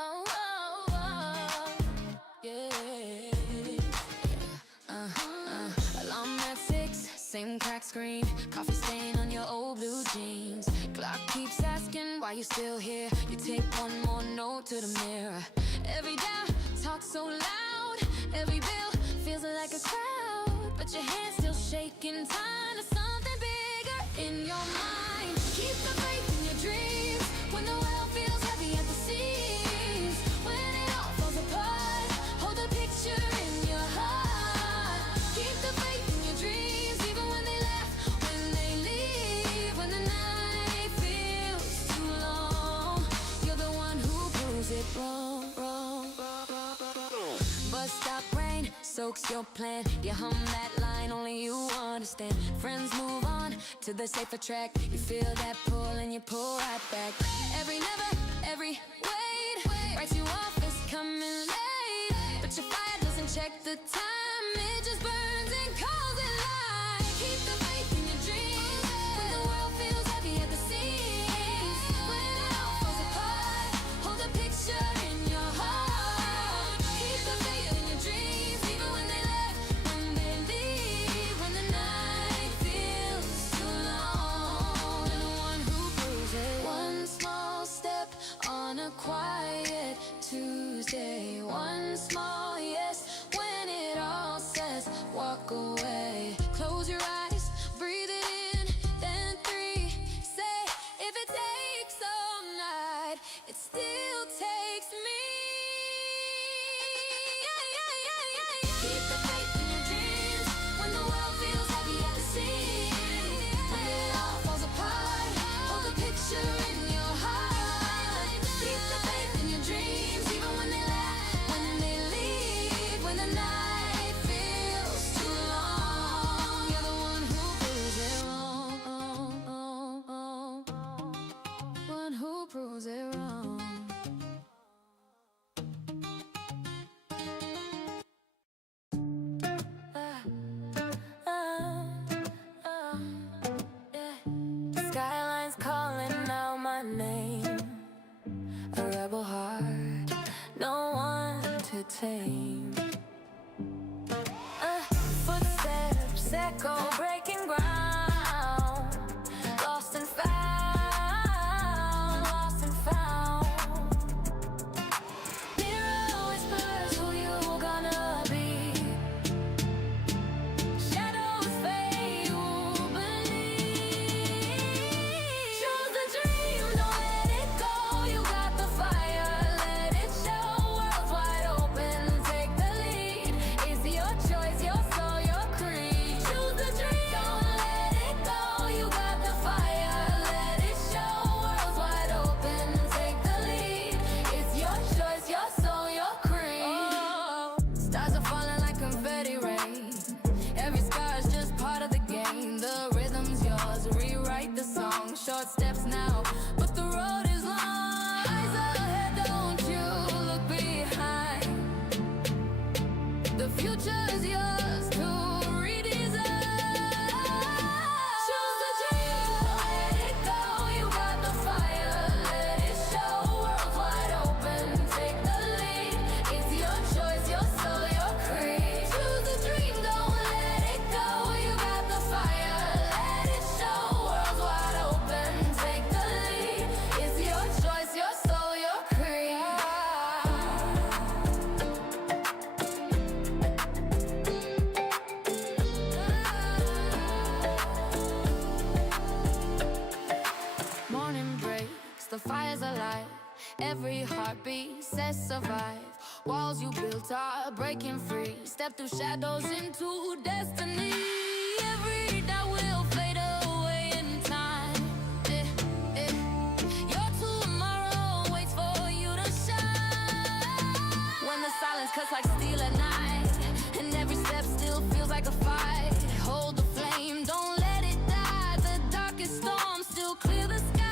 Oh, oh, oh, yeah. Alarm at 6, same crack screen, coffee stain on your old blue jeans. Clock keeps asking why you still here. You take one more note to the mirror. Every doubt talks so loud. Every bill feels like a crowd, but your hand's still shaking. Time to something bigger in your mind. Keep the faith in your dreams when the world feels heavy at the seams. When it all falls apart, hold the picture in your heart. Keep the faith in your dreams, even when they laugh, when they leave, when the night feels too long. You're the one who proves it wrong. Bus stop rain soaks your plan. You hum that line only you understand. Friends move on to the safer track. You feel that pull and you pull right back. Every never, every wait writes you off as coming late. But your fire doesn't check the time. It just burns and calls it light. Keep the faith in your dreams when the world feels heavy at the seams. When it all falls apart, hold the picture in your heart. Keep the faith in your dreams, even when they left, when they leave, when the night feels too long. You're the one who proves it. One small step on a quiet Tuesday. One small yes when it all says walk away. Close your eyes, breathe it in, then 3. Say if it takes all night, it still takes me. Keep the faith in your dreams when the world feels heavy at the seams. When it all falls apart, hold the picture in your heart. Keep the faith in your dreams, even when they laugh, when they leave, when the night feels too long. You're the one who proves it wrong. One who proves it wrong. Skyline's calling out my name. A rebel heart, no one to tame. Footsteps echo, breaking ground. Lost and found, lost and found. Mirror whispers who you gonna be. Shadows fade, you believe. Choose the dream, don't let it go. You got the fire, let it show. World's wide open, take the lead. It's your choice, your soul, your creed. Choose the dream, don't let it go. You got the fire, let it show. World's wide open, take the lead. It's your choice, your soul, your creed. Oh, stars are falling like confetti rain. Every scar is just part of the game. The rhythm's yours, rewrite the song. Short steps now, but the road is long. Eyes ahead, don't you look behind. The future is yours to redesign. Choose the dream, let it go. You got the fire, let it show. World's wide open, take the lead. It's your choice, your soul, your creed. Choose the dream, don't let it go. You got the fire, let it show. World's wide open, take the lead. It's your choice, your soul, your creed. Morning breaks, the fire's alive. Every heartbeat says survive. Walls you built are breaking free. Step through shadows into destiny. Every doubt will fade away in time. Your tomorrow waits for you to shine. When the silence cuts like steel at night, and every step still feels like a fight. Hold the flame, don't let it die. The darkest storms still clear the sky.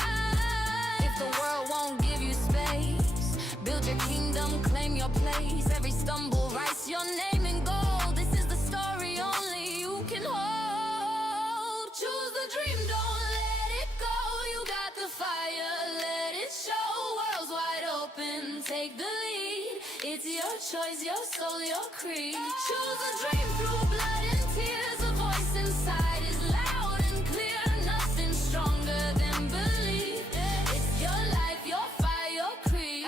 If the world won't give you space, build your kingdom, claim your place. Every stumble writes your name in gold. This is the story only you can hold. Choose the dream, don't let it go. You got the fire, let it show. World's wide open, take the lead. It's your choice, your soul, your creed. Choose a dream through blood and tears. A voice inside is loud and clear. Nothing stronger than belief. It's your life, your fire, your creed.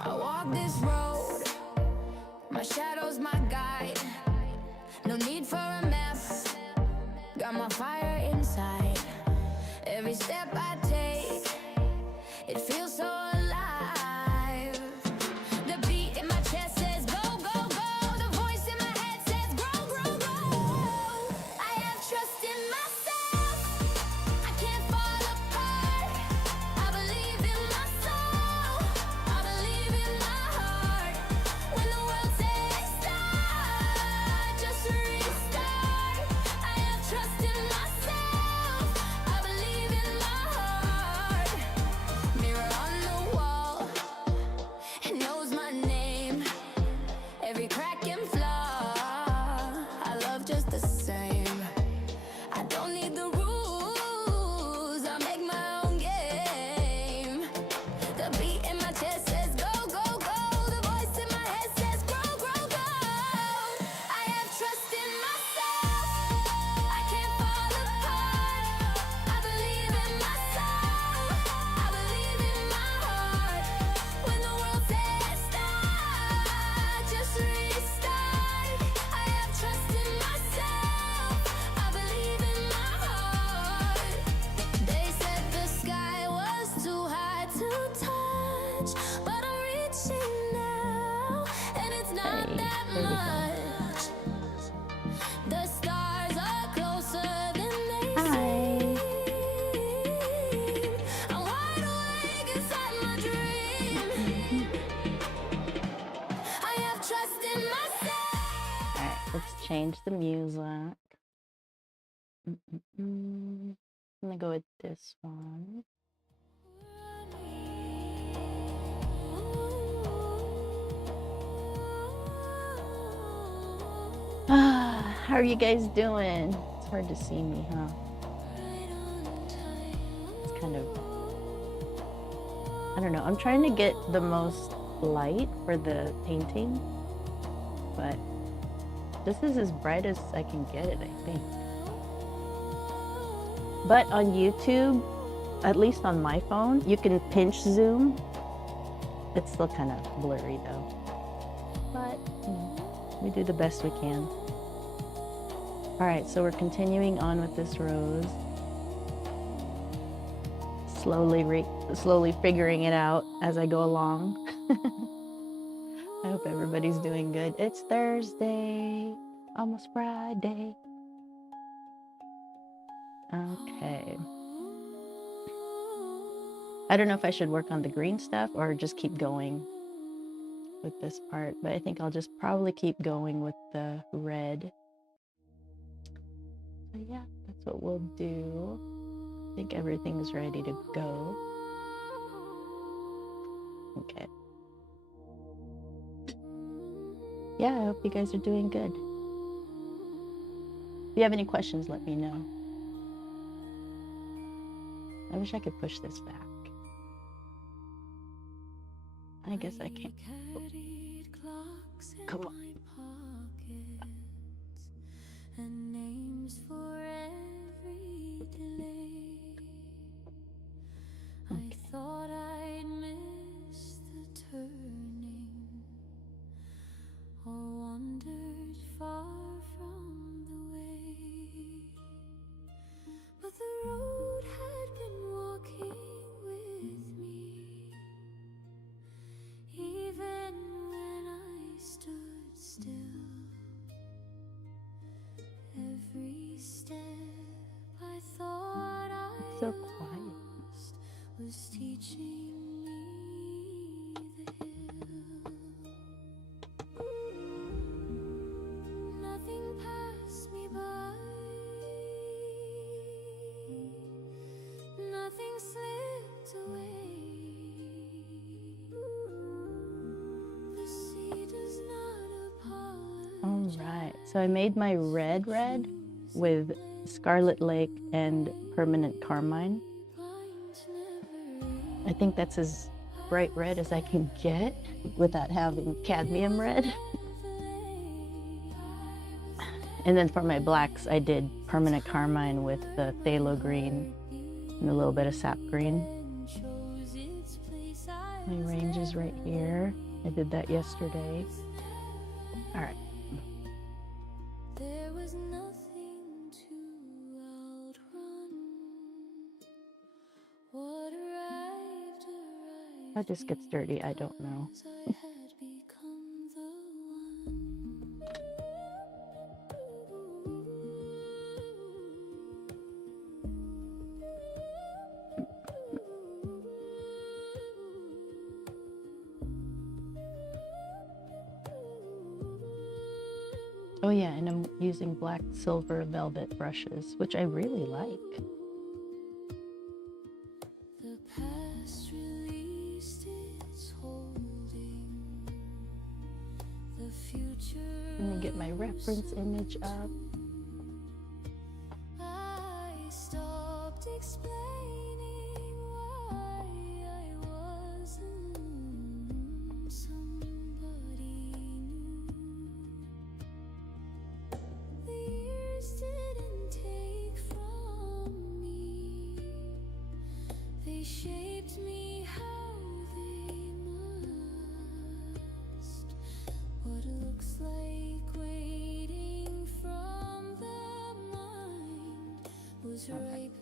I walk this road, my shadow's my guide. No need for a map, got my fire inside. Every step I take, it feels so alive. The beat in my chest says go, go, go. The voice in my head says grow, grow, grow. I have trust in myself, I can't fall apart. I believe in my soul, I believe in my heart. When the world says stop, just restart. I have trust in myself, I believe in my heart. Mirror on the wall, it knows my name. Every crack and flaw, I love just the same. I don't need the rules, I make my own game. The beat in my chest says go, go, go. The voice in my head says grow, grow, grow. I have trust in myself, I can't fall apart. I believe in my soul, I believe in my heart. When the world says stop, just restart. I have trust in myself, I believe in my heart. They said the sky was too high to touch, but I'm reaching now, and it's not that much. The stars are closer than they seem. I'm wide awake inside my dream. I have trust in myself. Alright, let's change the music. I'm gonna go with this one. How are you guys doing? It's hard to see me, huh? It's kind of, I don't know. I'm trying to get the most light for the painting, but this is as bright as I can get it, I think. But on YouTube, at least on my phone, you can pinch zoom. It's still kind of blurry though. But, you know, we do the best we can. All right, so we're continuing on with this rose. Slowly figuring it out as I go along. I hope everybody's doing good. It's Thursday, almost Friday. Okay. I don't know if I should work on the green stuff or just keep going with this part, but I think I'll just probably keep going with the red. So yeah, that's what we'll do. I think everything's ready to go. Okay. Yeah, I hope you guys are doing good. If you have any questions, let me know. I wish I could push this back. I guess I can't. Come on. And names for every delay. I thought I'd miss the turning, or wandered far from the way. But the road had been walking with me, even when I stood still. Every step I thought I so quiet. lost was teaching watching me the hill. Nothing passed me by, nothing slipped away. The sea does not apologize. All right, so I made my red with Scarlet Lake and Permanent Carmine. I think that's as bright red as I can get without having cadmium red. And then for my blacks, I did Permanent Carmine with the phthalo green and a little bit of sap green. My range is right here. I did that yesterday. All right. There was nothing to outrun. What arrived. That just gets dirty, I don't know. I had become the Oh yeah, and I'm using black silver velvet brushes, which I really like. The past released its holding. The future. Let me get my reference image up. I stopped explaining why I wasn't somebody new. The years didn't take from me. They shaped me how they must. What looks like waiting from the mind was ripening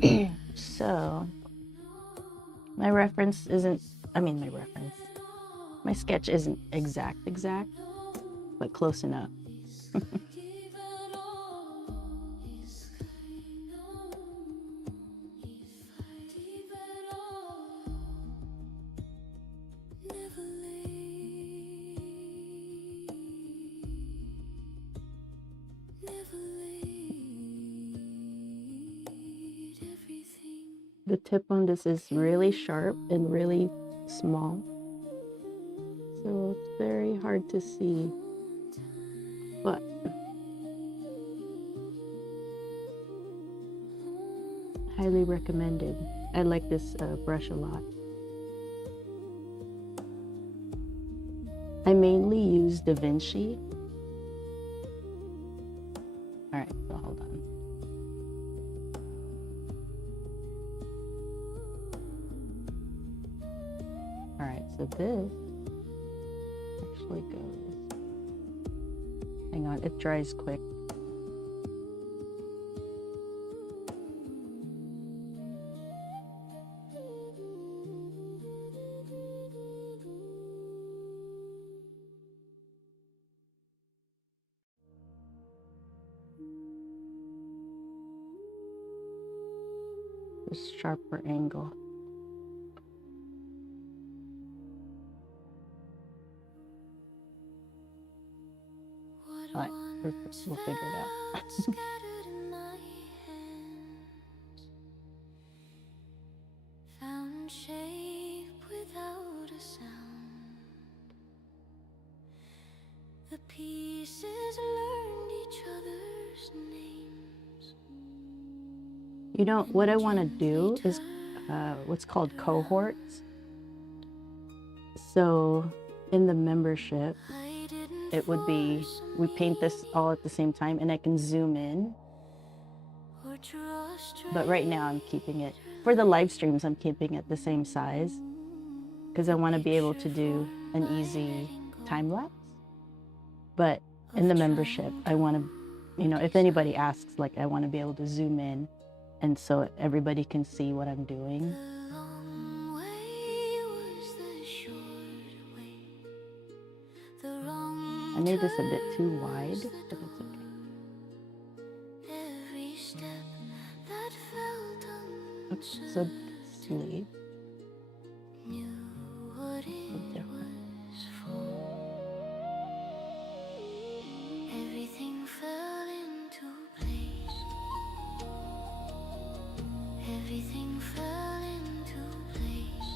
in. So, my reference isn't, my sketch isn't exact, but close enough. The tip on this is really sharp and really small, so it's very hard to see, but highly recommended. I like this brush a lot. I mainly use Da Vinci. All right, so hold on. All right, so this actually goes, hang on, it dries quick. This sharper angle. All right, we'll figure it out. Scattered in my hands, found shape without a sound. The pieces learned each other's names. You know, what I want to do is what's called cohorts. So in the membership, it would be, we paint this all at the same time and I can zoom in. But right now I'm keeping it, for the live streams, I'm keeping it the same size because I want to be able to do an easy time lapse. But in the membership, I want to, you know, if anybody asks, like, I want to be able to zoom in and so everybody can see what I'm doing. I made this a bit too wide, but it's okay. So sleep. Everything fell into place. Everything fell into place.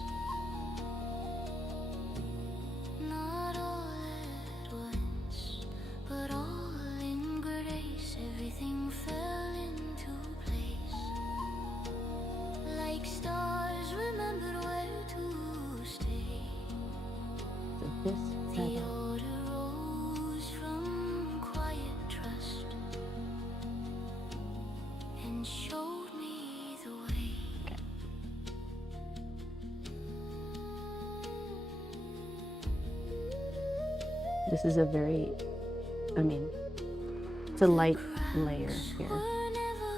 Not all at once, but all in grace. Everything fell into place. Like stars remembered where to stay. So this The petal. order rose from quiet trust and showed me the way. Okay. This is a very, it's a light layer here. Were never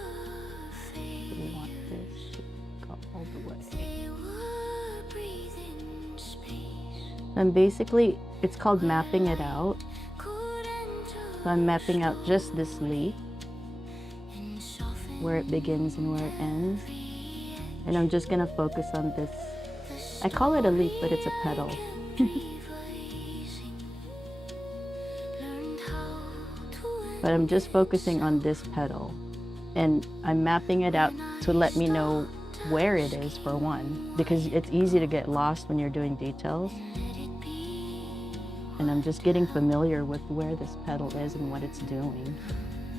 We want this to go all the way. they were breathing space. And basically, it's called mapping it out. Could enter So I'm mapping out just this leaf, and soften where it begins and where it ends. And I'm just gonna focus on this. I call it a leaf, but it's a petal. learned how to But I'm just focusing on this petal. And I'm mapping it out to let me know where it is, for one, because it's easy to get lost when you're doing details. let it be. And I'm just getting familiar with where this petal is and what it's doing.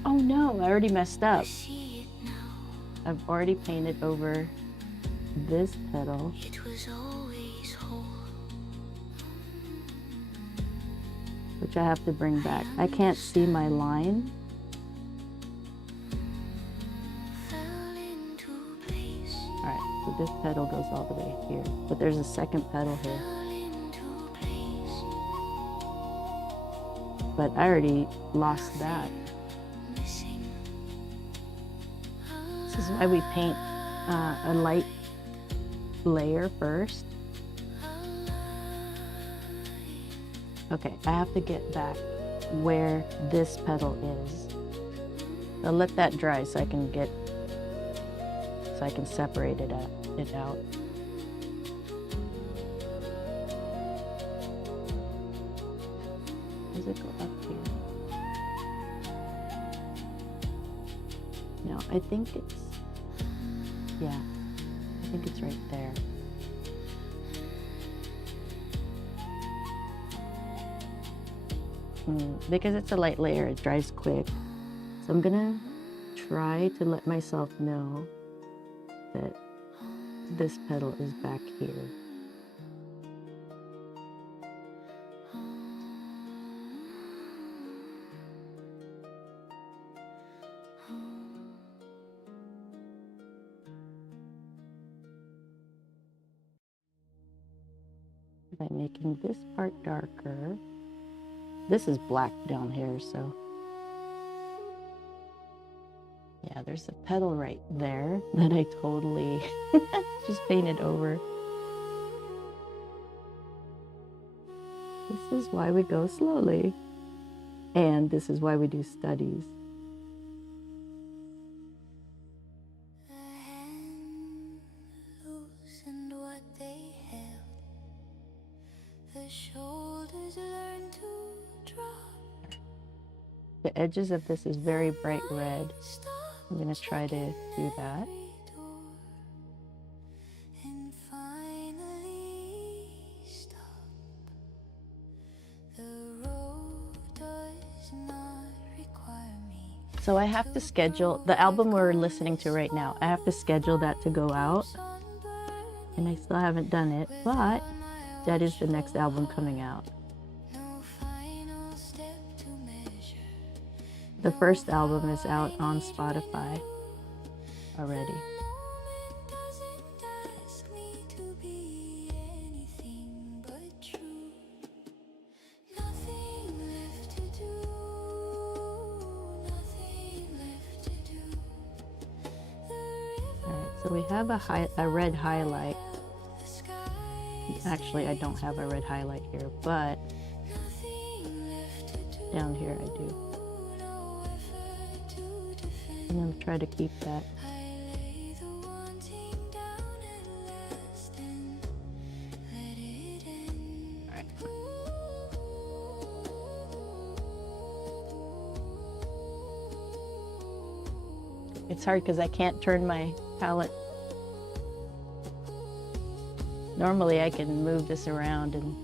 Oh no, I already messed up. See it now. I've already painted over this petal. It was always whole. Which I have to bring back. I can't see my line. Fell into place. Alright, so this petal goes all the way here. But there's a second petal here. Fell into place. But I already lost that. Missing. This is why we paint a light layer first. Okay, I have to get back where this petal is. I'll let that dry so I can separate it out. Does it go up here? No, I think it's, yeah, I think it's right there. Because it's a light layer, it dries quick. So I'm gonna try to let myself know that this petal is back here. By making this part darker. This is black down here, so. Yeah, there's a petal right there that I totally just painted over. This is why we go slowly. And this is why we do studies. The hand loosened what they held. The shoulders learned to drop. The edges of this is very bright red. I'm gonna try to do that. And finally stop. The road does not require me. So I have to schedule, the album we're listening to right now, I have to schedule that to go out. And I still haven't done it, but that is the next album coming out. No final step to measure. The first album is out on Spotify already. Moment doesn't ask me to be anything but true. Nothing left to do. Nothing left to do. The river, Alright, so we have a red highlight. the sky. Actually, I don't have a red highlight here, but Nothing left to do. down here I do. No effort to defend. I'm gonna try to keep that. I lay the wanting down. It's hard because I can't turn my palette. Normally I can move this around and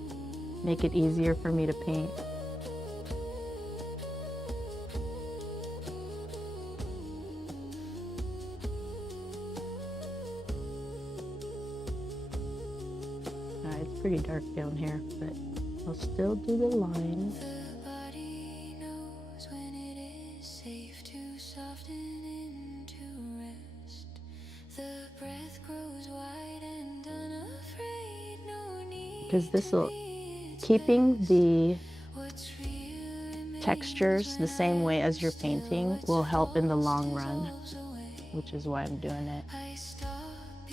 make it easier for me to paint. It's pretty dark down here, but I'll still do the lines. The body knows when it is safe to soften into rest. The breath grows wide and unafraid, no need. Because this will, keeping the textures the same way as you're painting will help in the long run, which is why I'm doing it.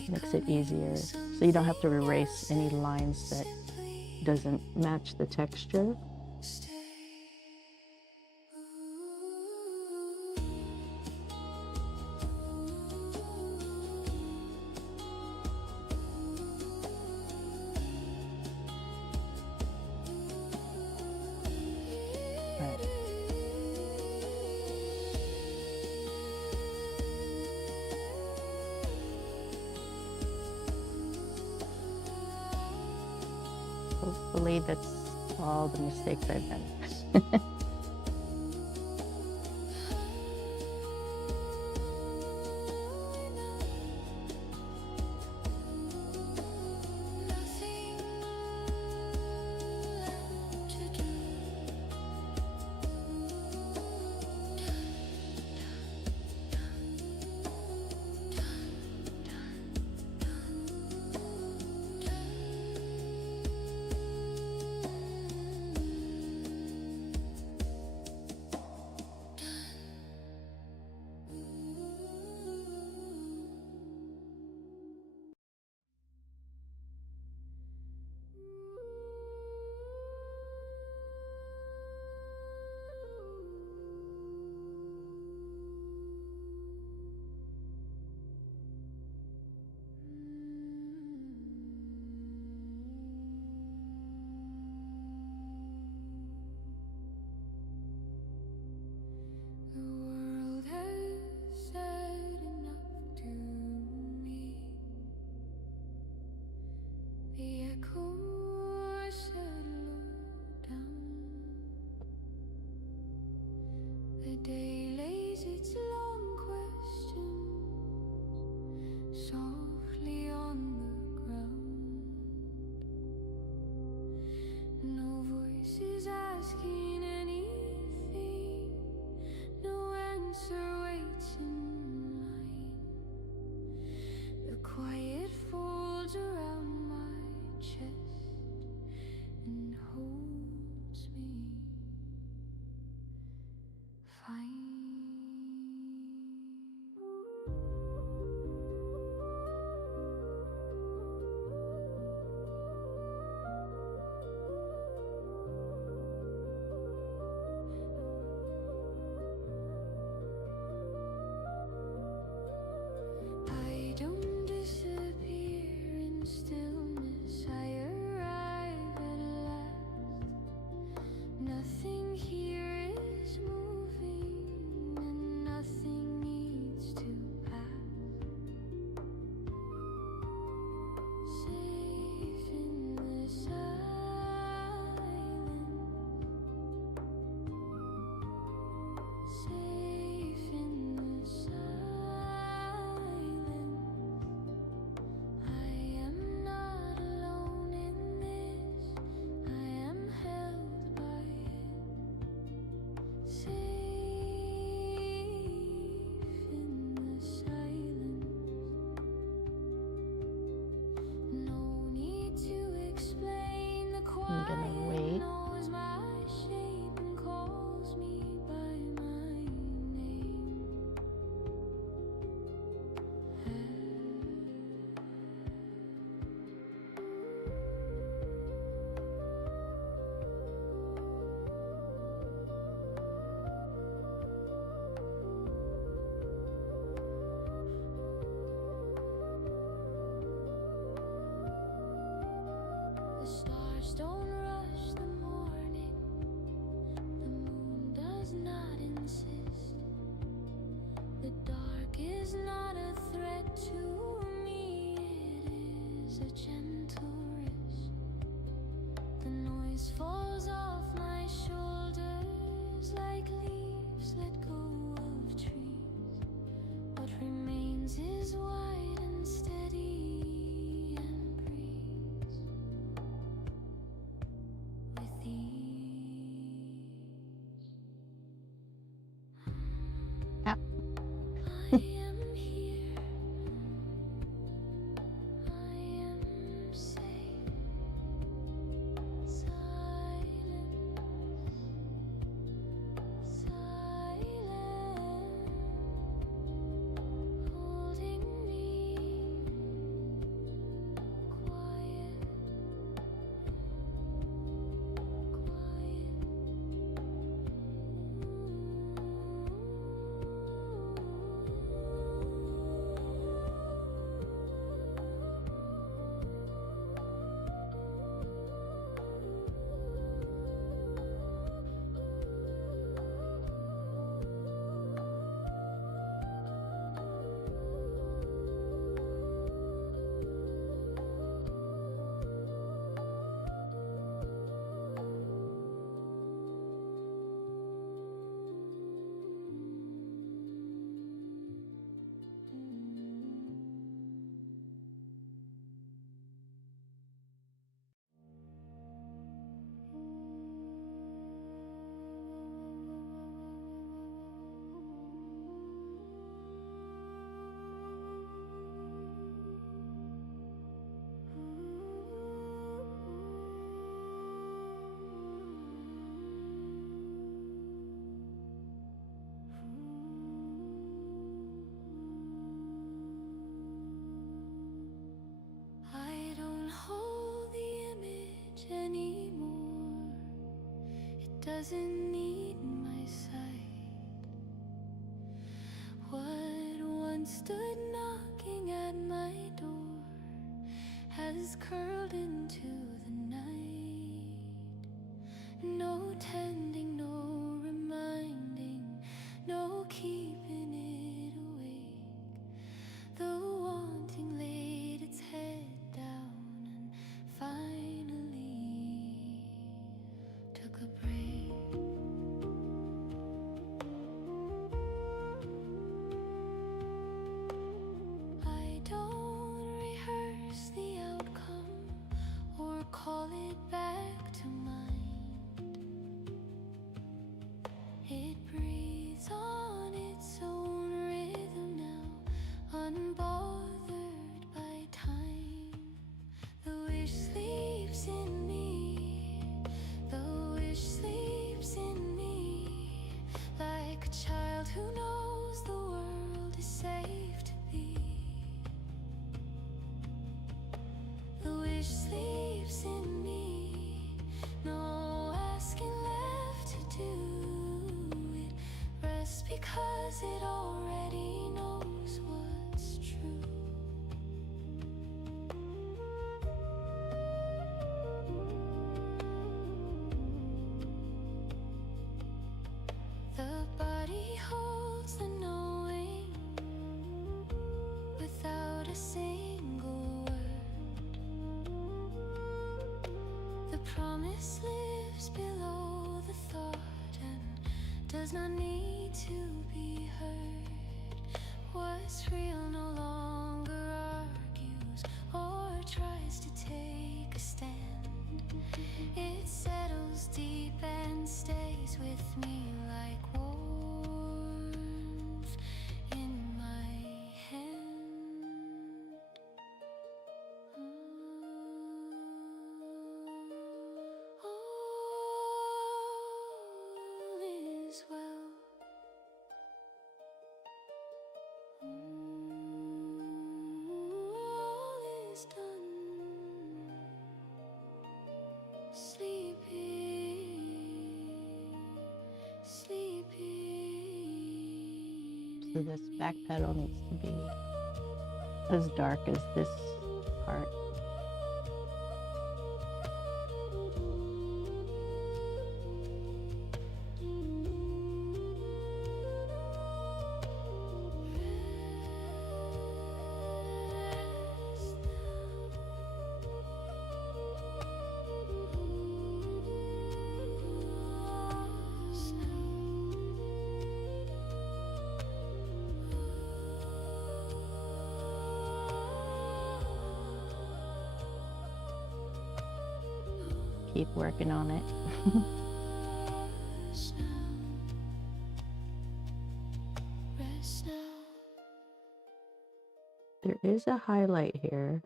Makes it easier, so you don't have to erase any lines that doesn't match the texture. Hopefully that's all the mistakes I've done. Day lays its long questions softly on the ground. No voices asking anything, no answer waits in line. The quiet folds around my chest and holds me. I don't disappear in stillness, I arrive at last. Nothing here is moving and nothing needs to pass. Safe in the silence, safe in the silence. I am not alone in this, I am held by it. Safe in the silence. No need to explain, the quiet wait. knows my shape and calls me by my name. The stars don't rush the morning, the moon does not insist. The dark is not a threat to me, it is a gentle wrist. The noise falls off my shoulders like leaves let go of trees. What remains is wide and steady and breathes with ease. Yep. I am here. I am safe. Silence. Silence. Holding me. Quiet. I don't hold the image anymore. It doesn't need my sight. What once stood knocking at my door has curled into the night. No tending, no reminding, no keeping it awake. The wanting laid its head down and finally took a break. I don't rehearse the outcome or call it back to mind. It breathes on its own rhythm now, unbothered by time. The wish sleeps in me, the wish sleeps in me, like a child who knows the world is safe to be. The wish sleeps in me, no asking left to do. It rests because it already knows what's true. The body holds the knowing without a single word. The promise lives below the thought and does not need to be heard. What's real no longer argues or tries to take a stand. It settles deep and stays with me like warmth in my hand. All is well. All is done. Sleepy, sleepy. So this back pedal needs to be as dark as this part. keep working on it. There is a highlight here.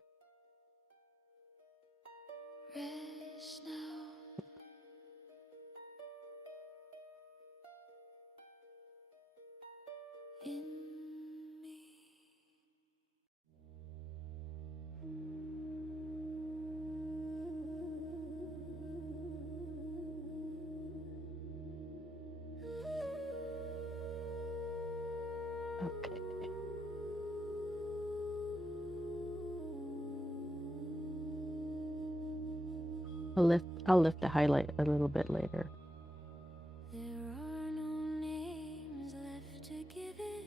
Okay. I'll lift the highlight a little bit later. There are no names left to give it,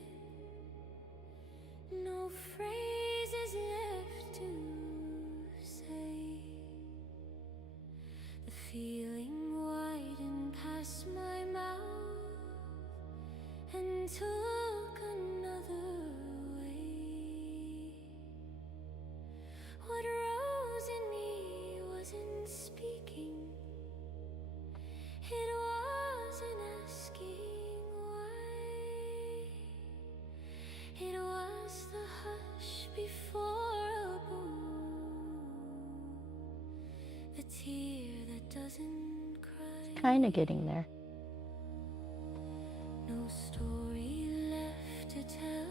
no phrases left to say. The feeling widened past my mouth and took another way. What rose in me wasn't speaking. It wasn't asking why. It was the hush before a boom, the tear that doesn't cry. Kind of getting there. No story left to tell,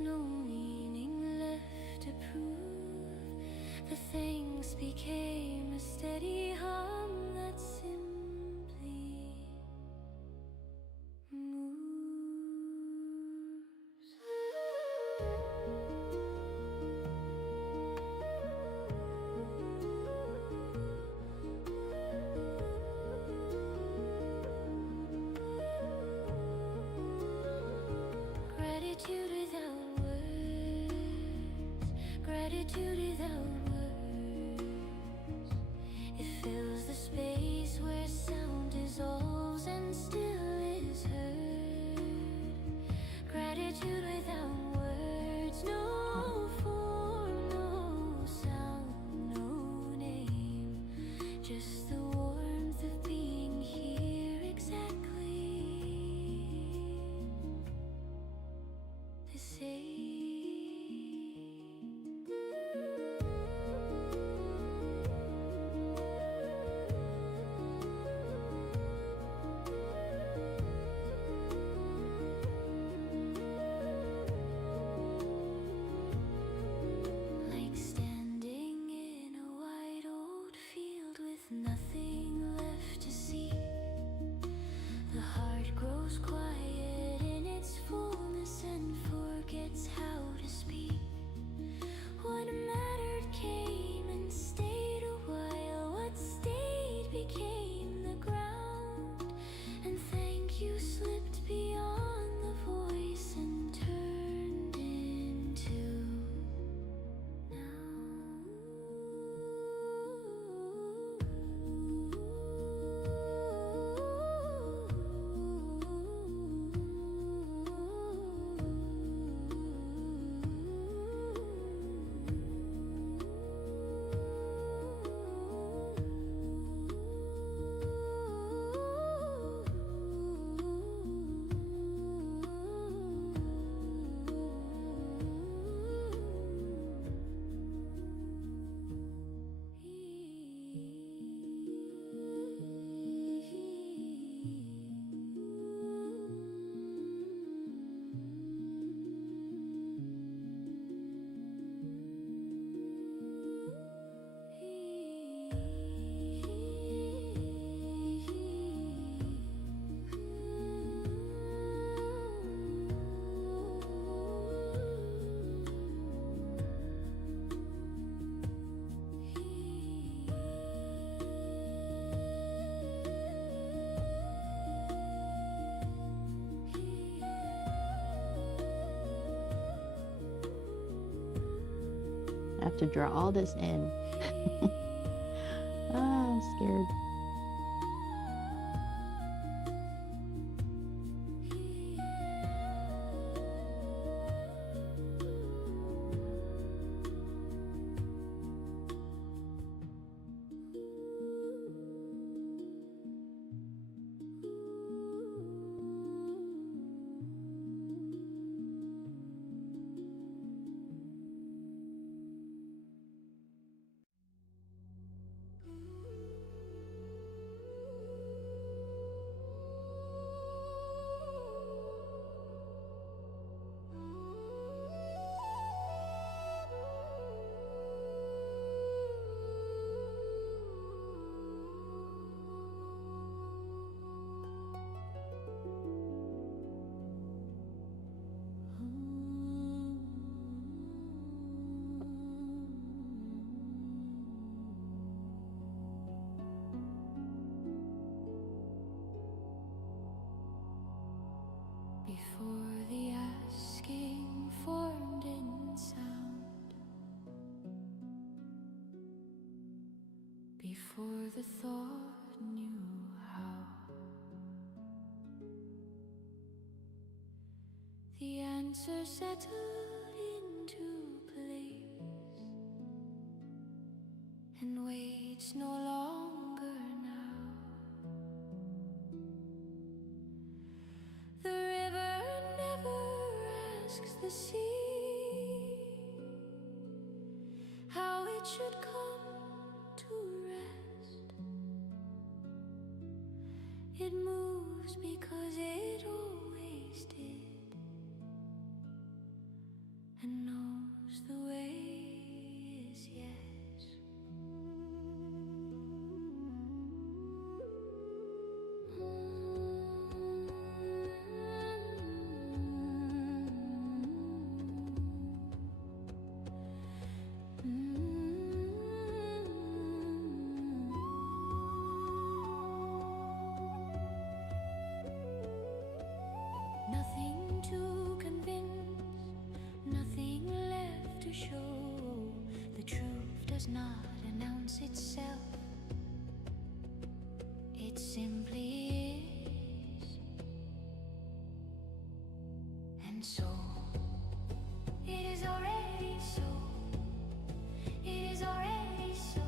no meaning left to prove. The things became a steady hum that simply moves. Gratitude without words, gratitude without words. It fills the space where sound dissolves and still is heard. Gratitude without words, no form, no sound, no name, just the warmth of being here exactly the same. Like standing in a wide old field with nothing left to see. The heart grows quiet in its fullness and forgets how to speak. What mattered came and stayed a while. What stayed became the ground. And thank you slipped beyond the voice and turned into I have to draw all this in. I'm scared. before the thought knew how. The answer settled into place and waits no longer now. The river never asks the sea how it should come to rest. It moves because it always did, and knows the way is yes. Nothing to convince, nothing left to show. The truth does not announce itself, it simply is. And so, it is already so. It is already so.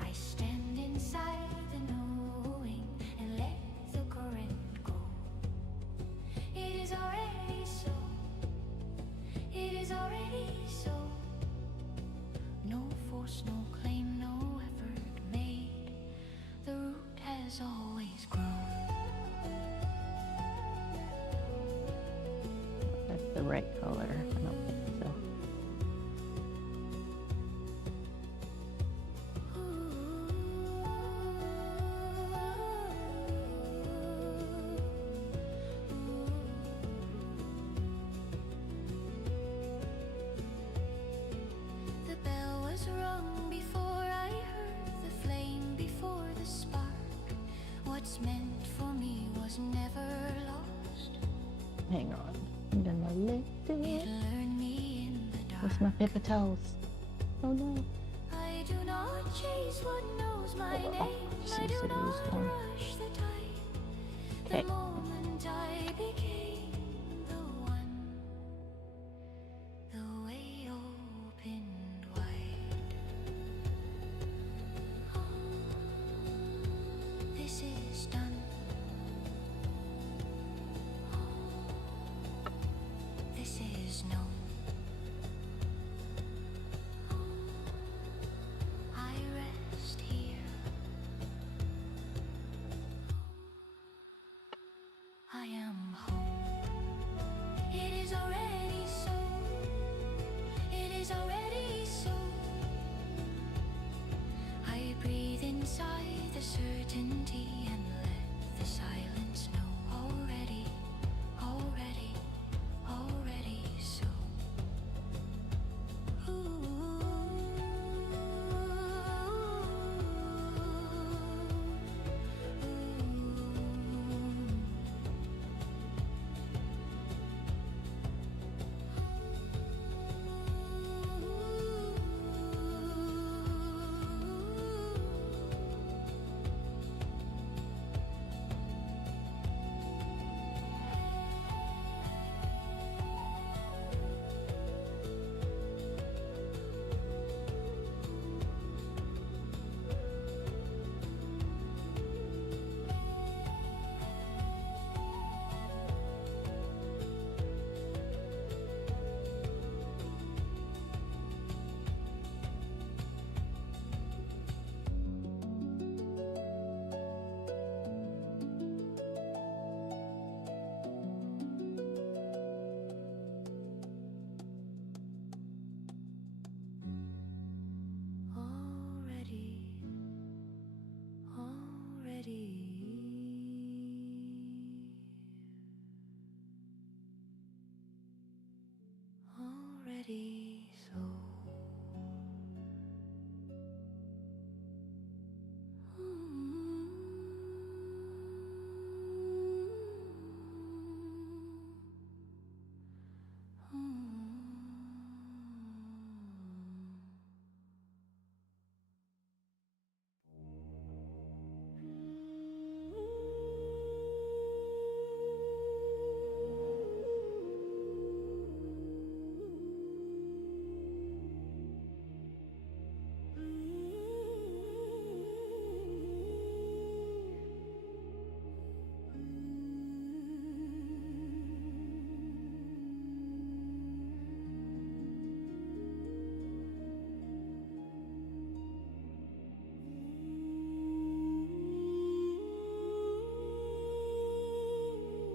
I stand inside the knowing and let the current go. It is already so. It is already so. No force, no claim, no effort made. The root has always grown. That's the right color. I don't think so. The bell was rung before I heard the flame, before the spark. What's meant for me was never lost. Hang on. I'm gonna lift It it. lured me in the dark. Where's my paper towels? Oh no. I do not chase what knows my Oh, name. I do scissors not gone. rush the tide. Okay. The moment I became the one, the way opened wide. This is done. This is known. I rest here. I am home. It is already so. It is already so. I breathe inside the certainty and let the silence know. Already, already, already so.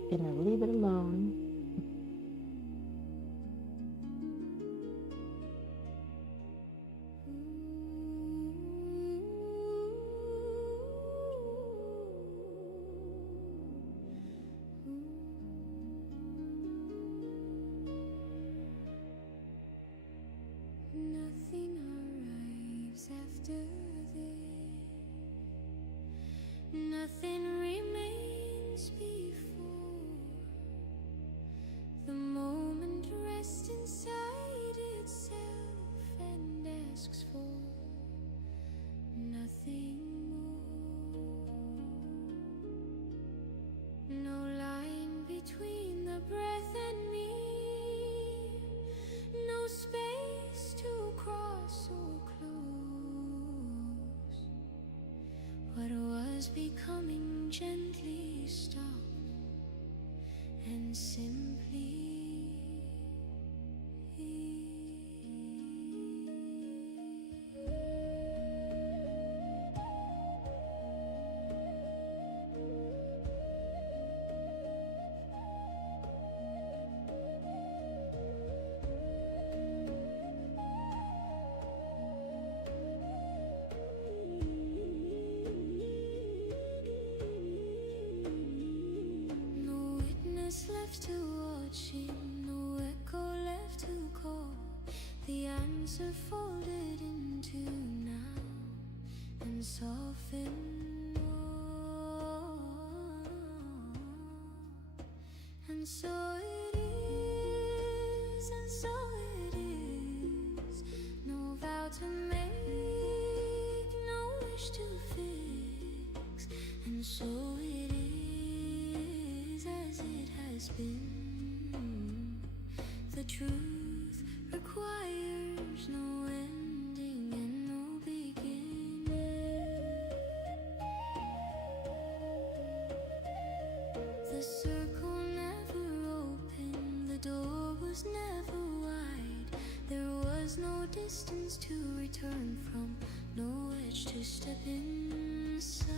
Gonna leave it alone. Nothing arrives after this. Nothing remains before. The moment rests inside itself and asks for nothing more. No line between the breath and me. No space to cross or close. What was becoming gently stopped and simply left to watch him, no echo left to call. The answer folded into now and softened more. And so it is, and so it is. No vow to make, no wish to fix. And so it is as it has been. The truth requires no ending and no beginning. The circle never opened, the door was never wide. There was no distance to return from, no edge to step inside.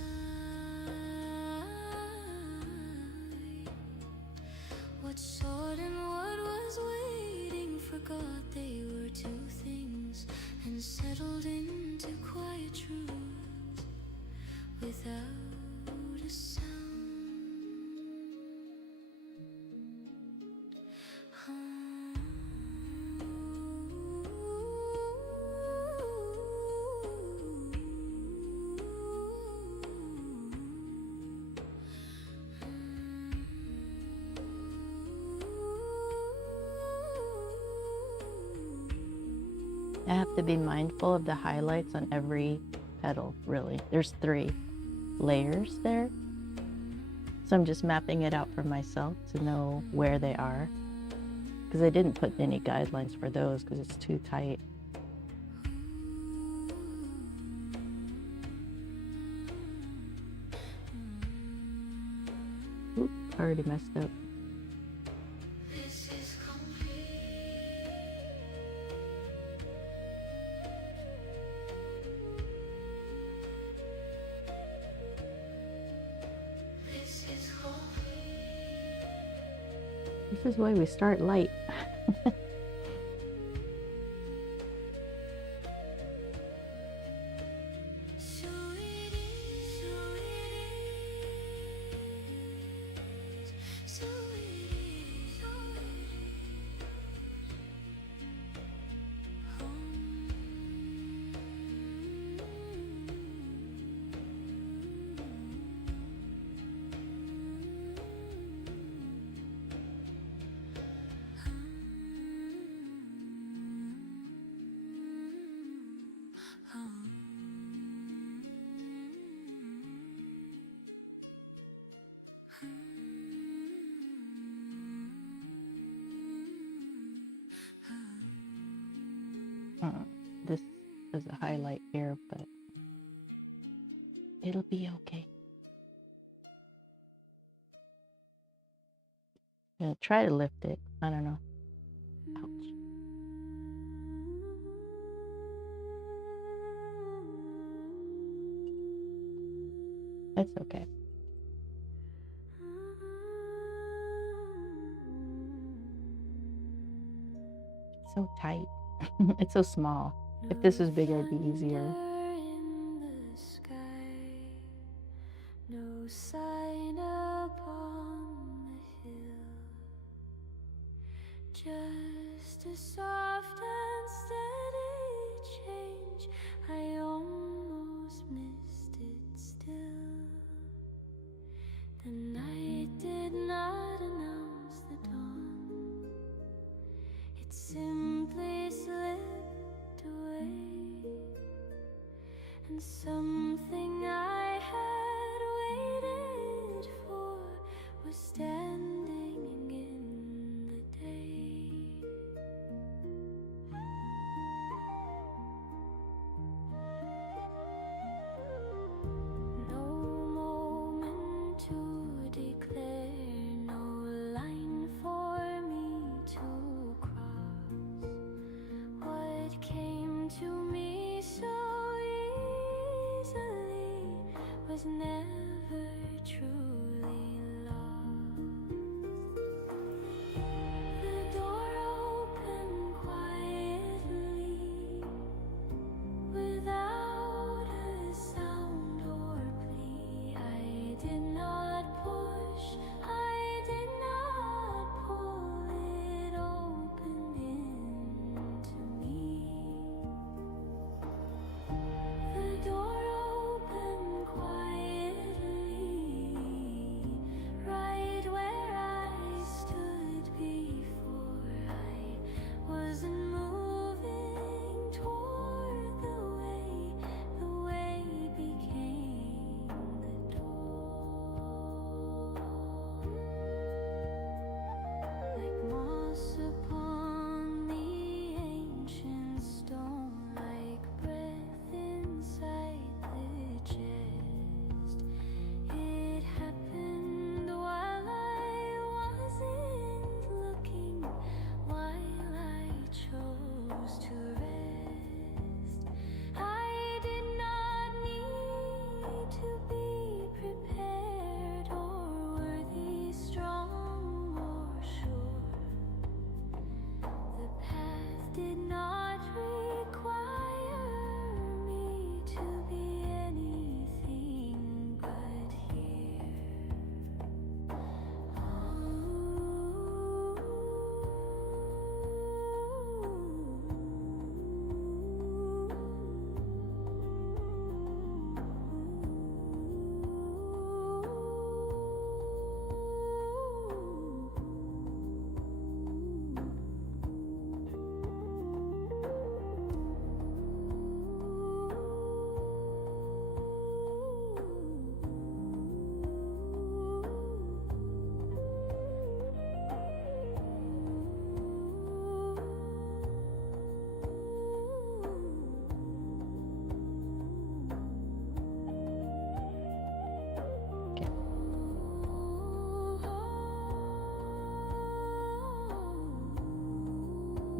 What sought and what was waiting forgot they were two things and settled into quiet truth without a sound. I have to be mindful of the highlights on every petal, really. There's 3 layers there. So I'm just mapping it out for myself to know where they are. Because I didn't put any guidelines for those because it's too tight. Oop, already messed up. This is why we start light. This is a highlight here, but it'll be okay. I'm gonna try to lift it. I don't know. Ouch. It's okay. It's so tight. It's so small. If this was bigger, it'd be easier. No sign upon the hill, just a soft and steady change. I almost missed it still. The night did not announce the dawn, it simply slipped away, and something I had waited for was standing in the day. No moment to declare, no line for me to cross. What came to me so easily was never truly lost. The door opened quietly, without a sound or plea. I did not push, I did not pull, it opened into me. The door opened quietly, right where I stood before. I wasn't moving toward the way became the door. Like moss upon the ancient stone, like breath inside the chest. It happened while I wasn't looking, while I chose to rest. I did not need to be prepared or worthy, strong or sure. The path did not require me to be anything but here.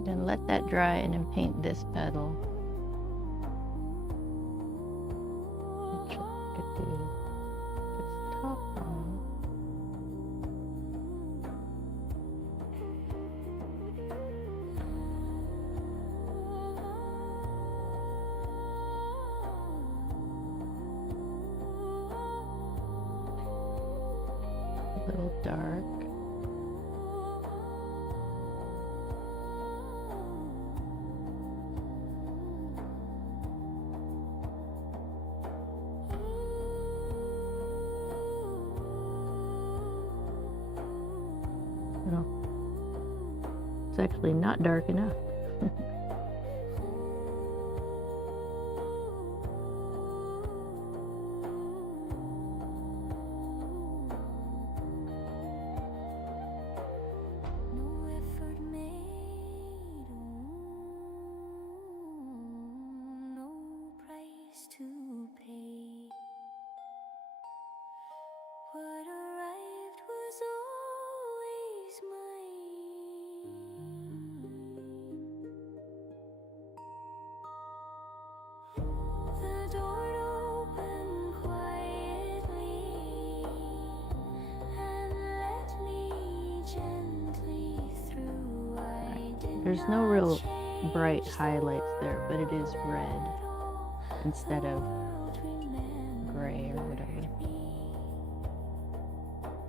Then let that dry and then paint this petal. Which I could do this top on. A little dark. No, it's actually not dark enough. No effort made, no price to pay. What arrived was always mine. There's no real bright highlights there, but it is red instead of gray or whatever.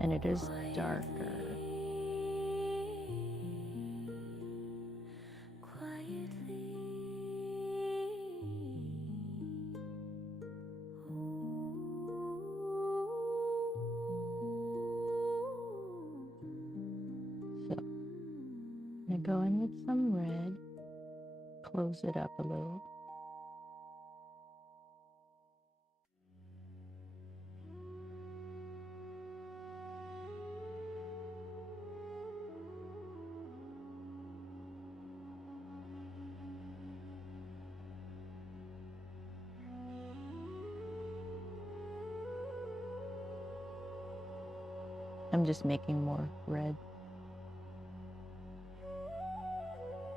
And it is darker. So, I'm gonna go in with some red, close it up a little. I'm just making more red.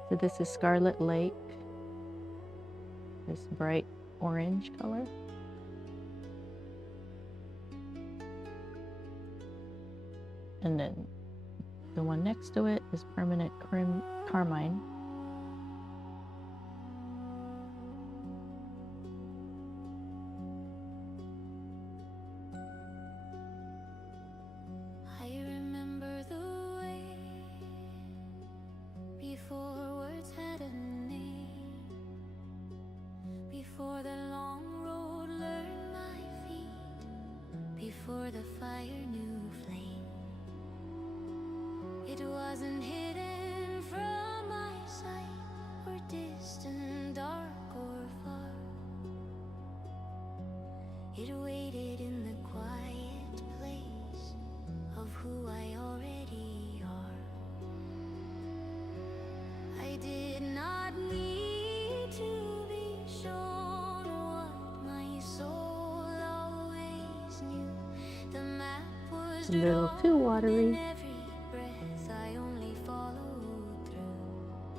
So this is Scarlet Lake, this bright orange color. And then the one next to it is Permanent Carmine. Before the fire knew flame, it wasn't hidden from my sight, or distant, dark or far. It waited in the quiet place of who I already are. I did not need to be shown what my soul always knew. The map was A little too watery,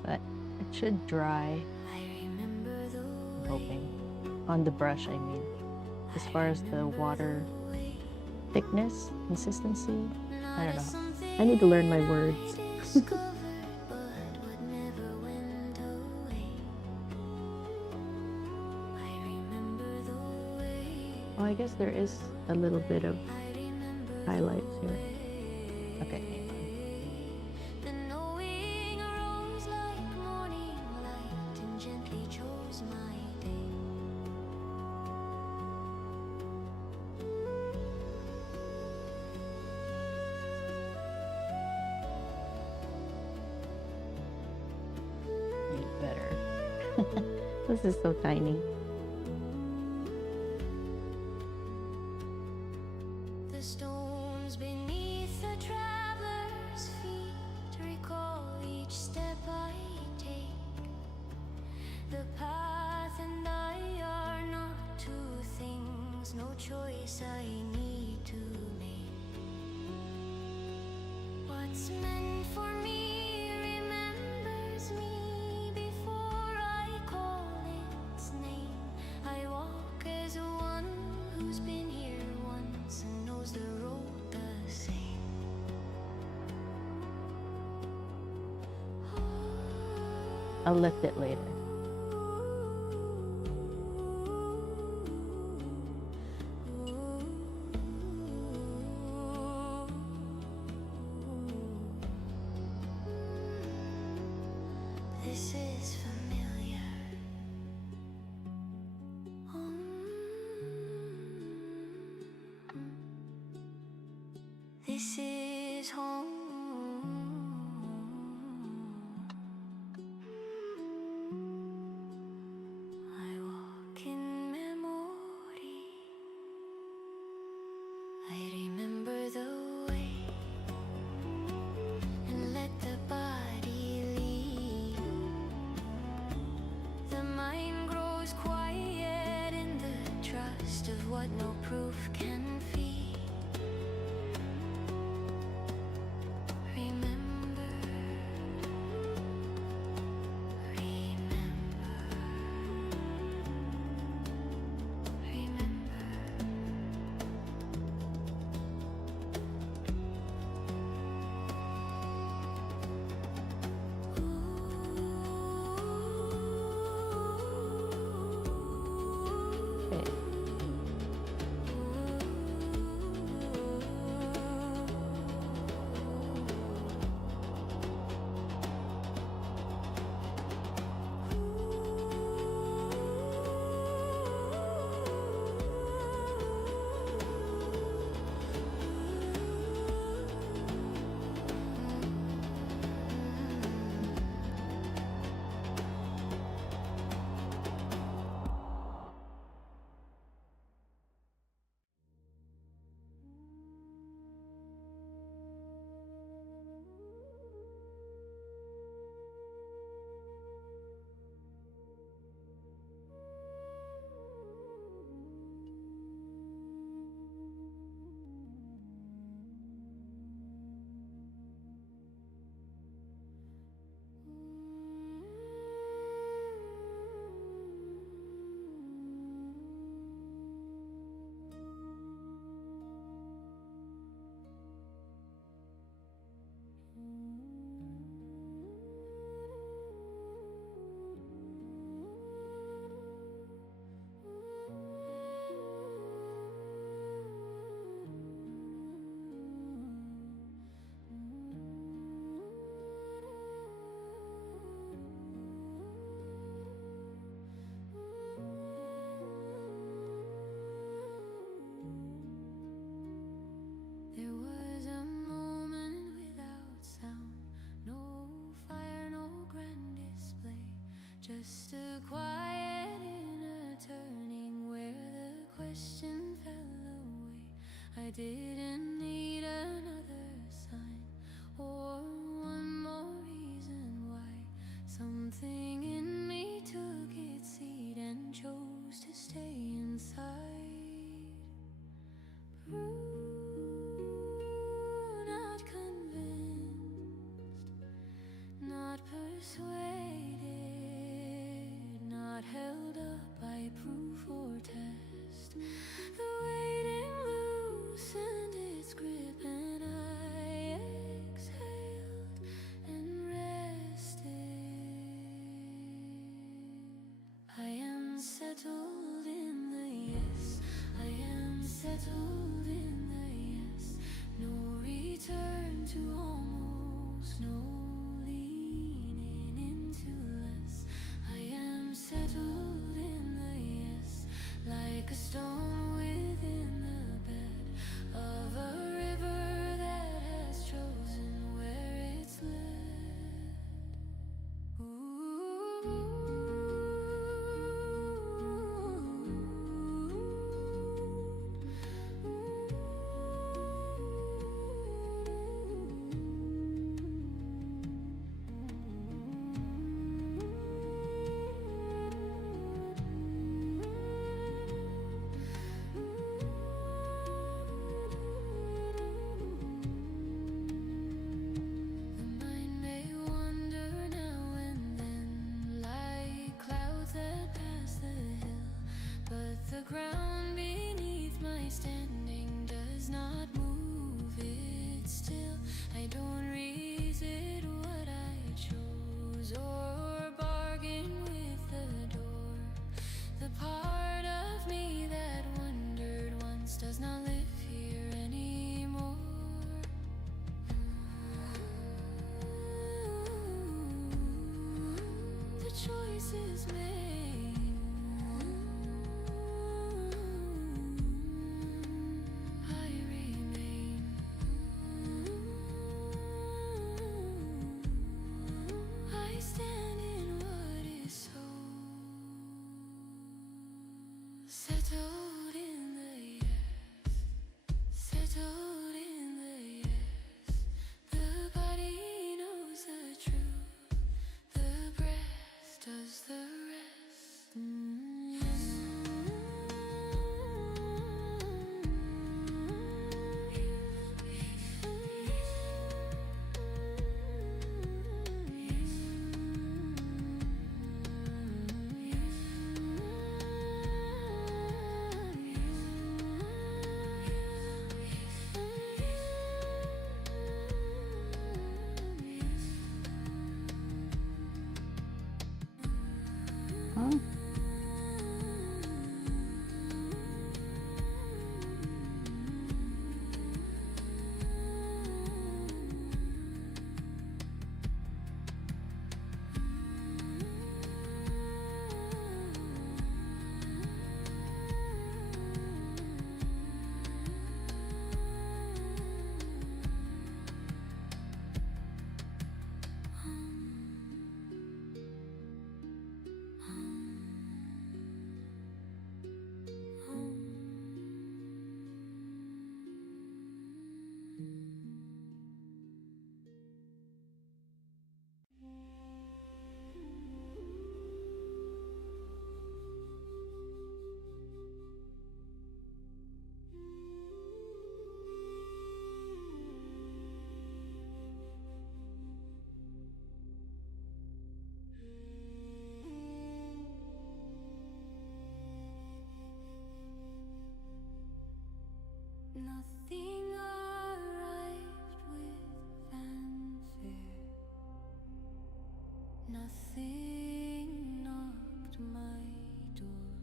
but it should dry. I'm hoping. On the brush, I mean. As far as the water thickness, consistency, I don't know. I need to learn my words. Oh, I guess there is a little bit of highlights here. Okay. Better. This is so tiny. The stones beneath the traveler's feet recall each step I take. The path and I are not two things, no choice I need to make. What's meant for me remembers me before I call its name. I walk as one who's been here once and knows the road the same. I'll lift it later. This is familiar. This is home. I walk in memory. I remember the way and let the body lead. The mind grows quiet in the trust of what no proof can feed. Remember, remember, remember. just a quiet inner turning where the question fell away. I didn't need another sign or one more reason why. Something in me took its seat and chose to stay inside. Not convinced, not persuaded, not held up by proof or test. The waiting loosened its grip and I exhaled and rested. I am settled in the yes, I am settled in the yes. No return to almost, no leaning into less. I am settled in the yes, like a stone within the bed of a river that has chosen where it's led. The mind may wander now and then, like clouds that pass the hill, but the ground beneath my standing does not move, it's still. I don't revisit what I chose or bargain with the door. The part of me that wondered once does not live here anymore. The choice is made. I remain. I stand in what is so. Settled in the yes, settled in the yes. The body knows the truth, the breast does the rest. Oh. Nothing arrived with fanfare. Nothing knocked my door.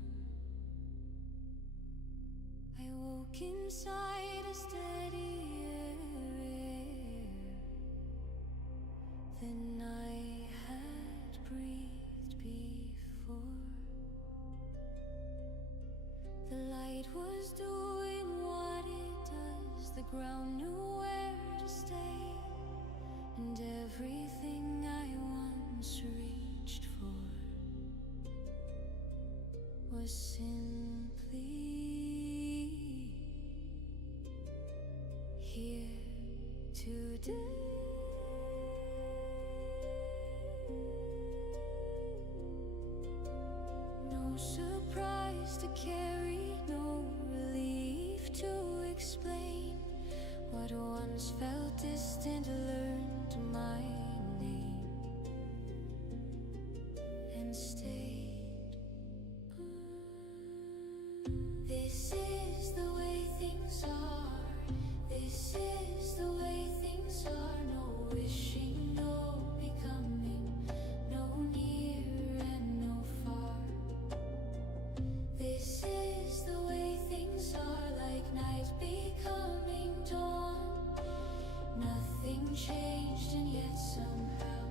I woke inside a steadier air than I had breathed before. The light was doing what it does. The ground knew where to stay, and everything I once reached for was simply here today. No surprise to carry, no relief to explain. What once felt distant learned my name and stayed. This is the way things are. This is the way things are. No wishing, no becoming, no near and no far. This is the way things are, like night becoming dawn. Nothing changed, and yet somehow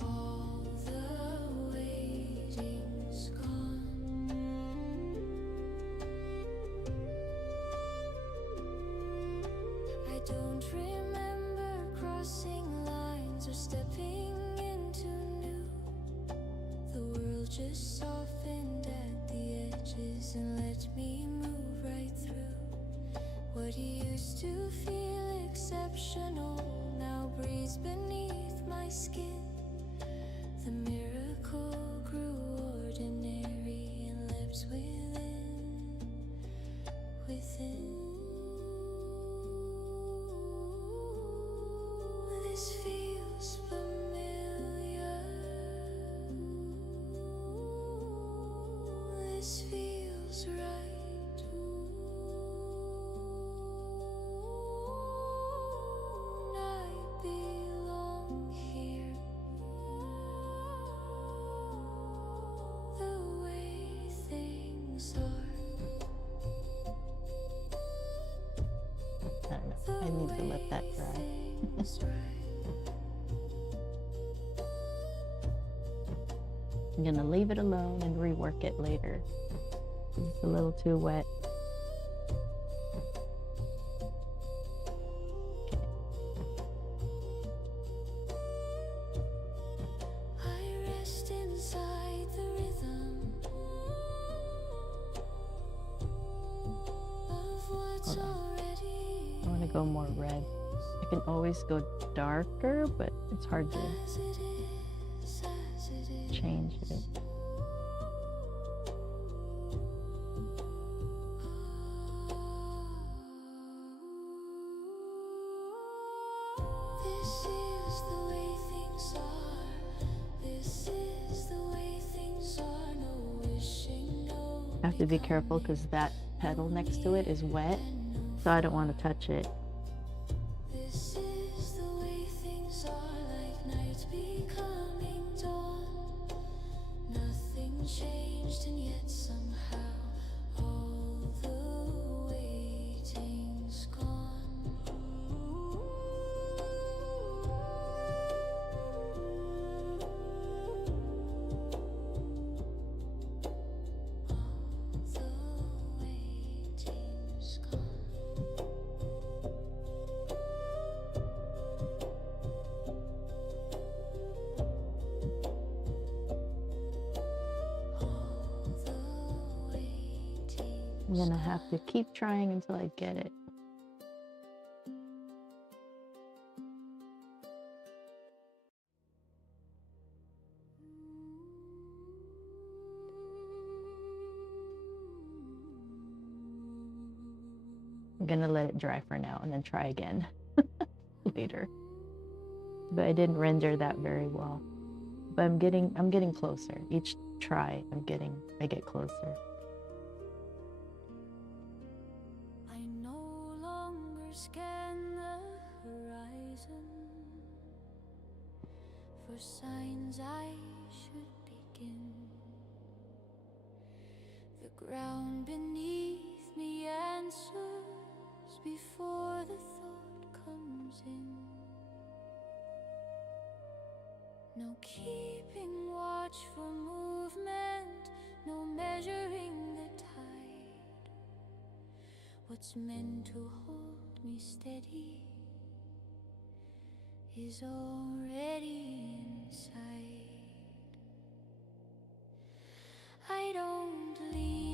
all the waiting's gone. I don't remember crossing lines or stepping into new. The world just softened at the edges and let me move right through. What used to feel exceptional now breathes beneath my skin. The miracle grew ordinary and lives within. This feels familiar. This feels right. I belong here. The way things are. I don't know. I need to let that dry. I'm gonna leave it alone and rework it later. It's a little too wet. I rest inside the rhythm of what's Hold on. already I want to go more red. I can always go darker, but it's hard to as it is, as it is. change it. This is the way things are. This is the way things are. No wishing, no I have to be careful because that petal next to it is wet, so I don't want to touch it. This is the way things are, like night becoming dawn. Nothing changed, and yet somehow all the waiting's gone. All the waiting's gone. I'm gonna have to keep trying until I get it. I'm gonna let it dry for now and then try again later. But I didn't render that very well. But I'm getting closer. Each try I get closer. I no longer scan the horizon for signs I should begin. The ground beneath me answers before the thought comes in. No keeping watch for movement, no measuring the tide. What's meant to hold me steady is already inside. I don't leave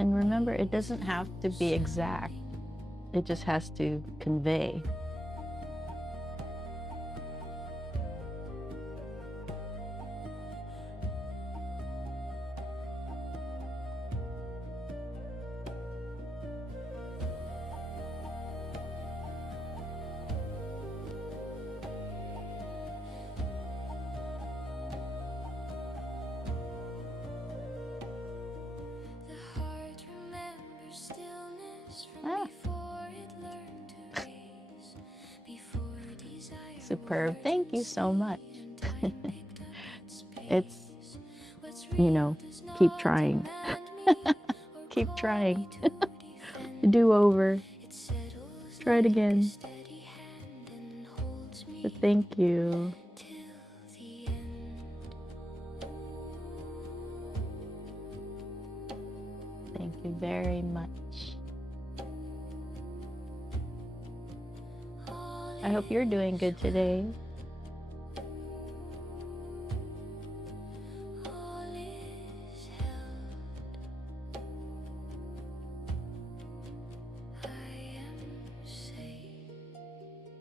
And remember, it doesn't have to be exact. It just has to convey. Superb. Thank you so much. It's, you know, keep trying. Keep trying. Do over. Try it again. But thank you. Thank you very much. I hope you're doing good today.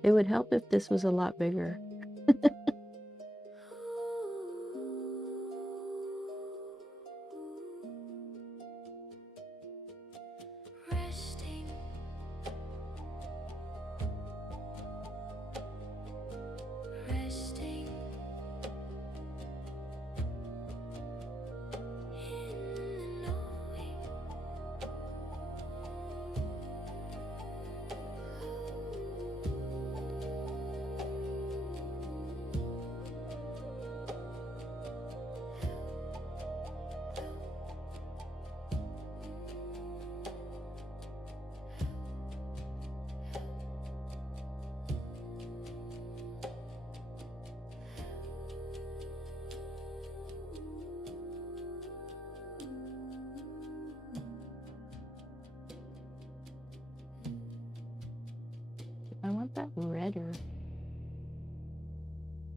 It would help if this was a lot bigger. I want that redder.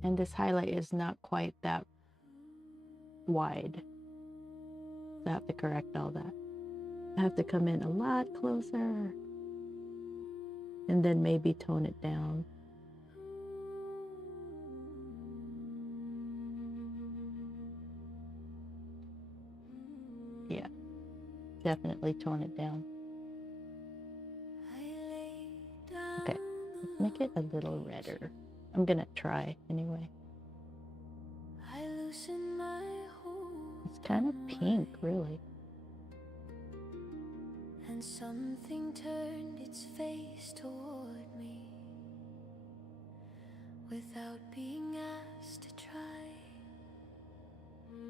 And this highlight is not quite that wide. So I have to correct all that. I have to come in a lot closer. And then maybe tone it down. Yeah, definitely tone it down. Okay, let's make it a little redder. I'm gonna try anyway. It's kind of pink, really. And something turned its face toward me without being asked to try.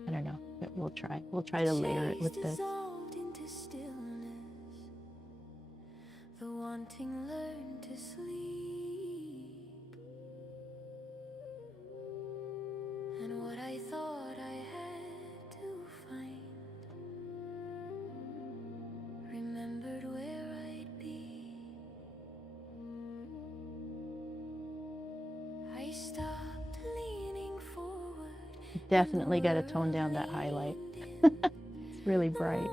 I don't know, but we'll try. We'll try to layer it with this. The wanting learned to sleep, and what I thought I had to find remembered where I'd be. I stopped leaning forward. Definitely got to tone down that highlight. It's really bright.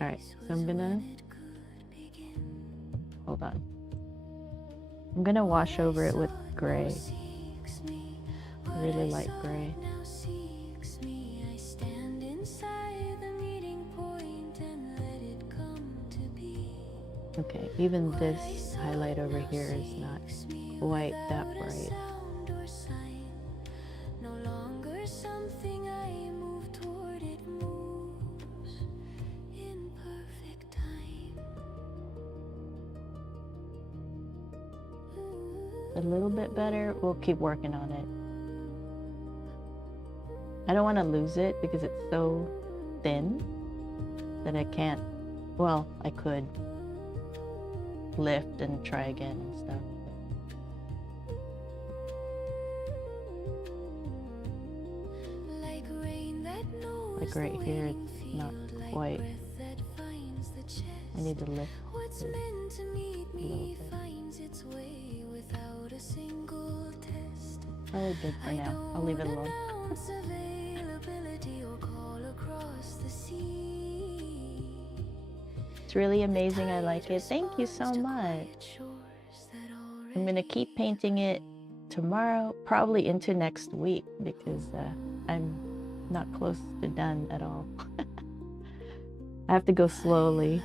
All right, so I'm gonna hold on. I'm gonna wash over it with gray. Really light gray. Okay, even this highlight over here is not quite that bright. A little bit better. We'll keep working on it. I don't want to lose it because it's so thin that I can't, well, I could lift and try again and stuff. Like right here, it's not quite. I need to lift it a little bit. Probably good for now. I'll leave it alone. It's really amazing. I like it. Thank you so much. I'm gonna keep painting it tomorrow, probably into next week, because I'm not close to done at all. I have to go slowly.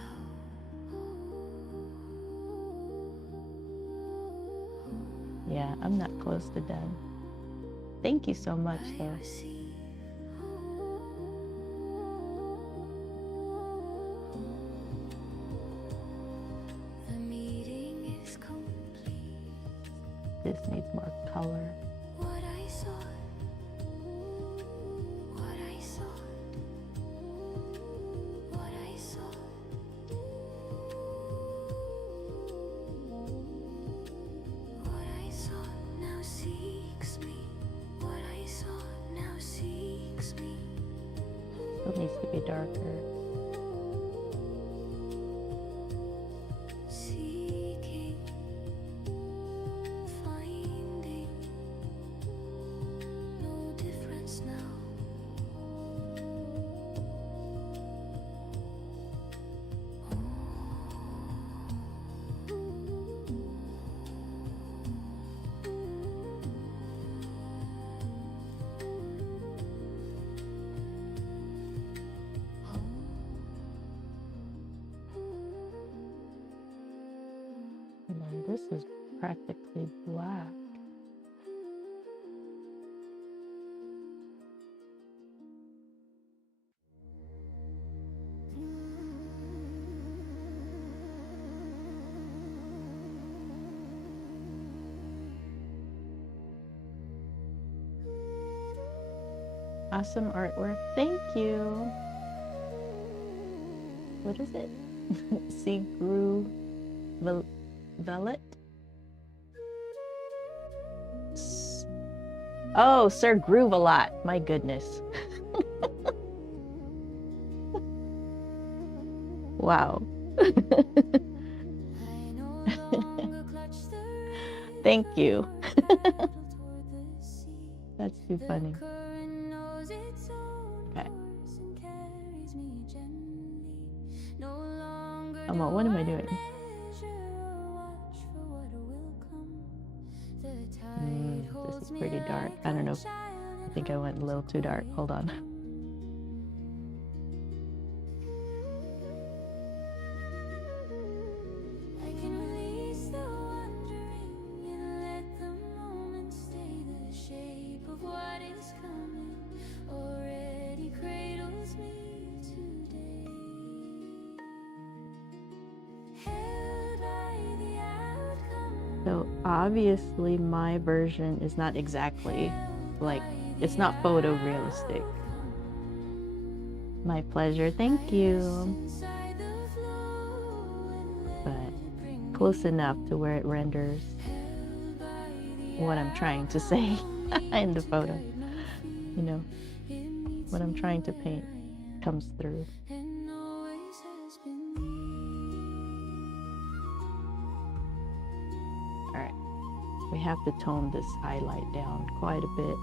Yeah, I'm not close to done. Thank you so much, though. This needs more color. It needs to be darker. This is practically black. Awesome artwork. Thank you. What is it? Sea Groove Velvet? Oh, Sir Groove a lot. My goodness. Wow. Thank you. That's too funny. Okay. What am I doing? This is pretty dark. I don't know. I think I went a little too dark. Hold on. So obviously my version is not exactly like, it's not photorealistic. My pleasure, thank you. But close enough to where it renders what I'm trying to say in the photo. You know, what I'm trying to paint comes through. We have to tone this highlight down quite a bit.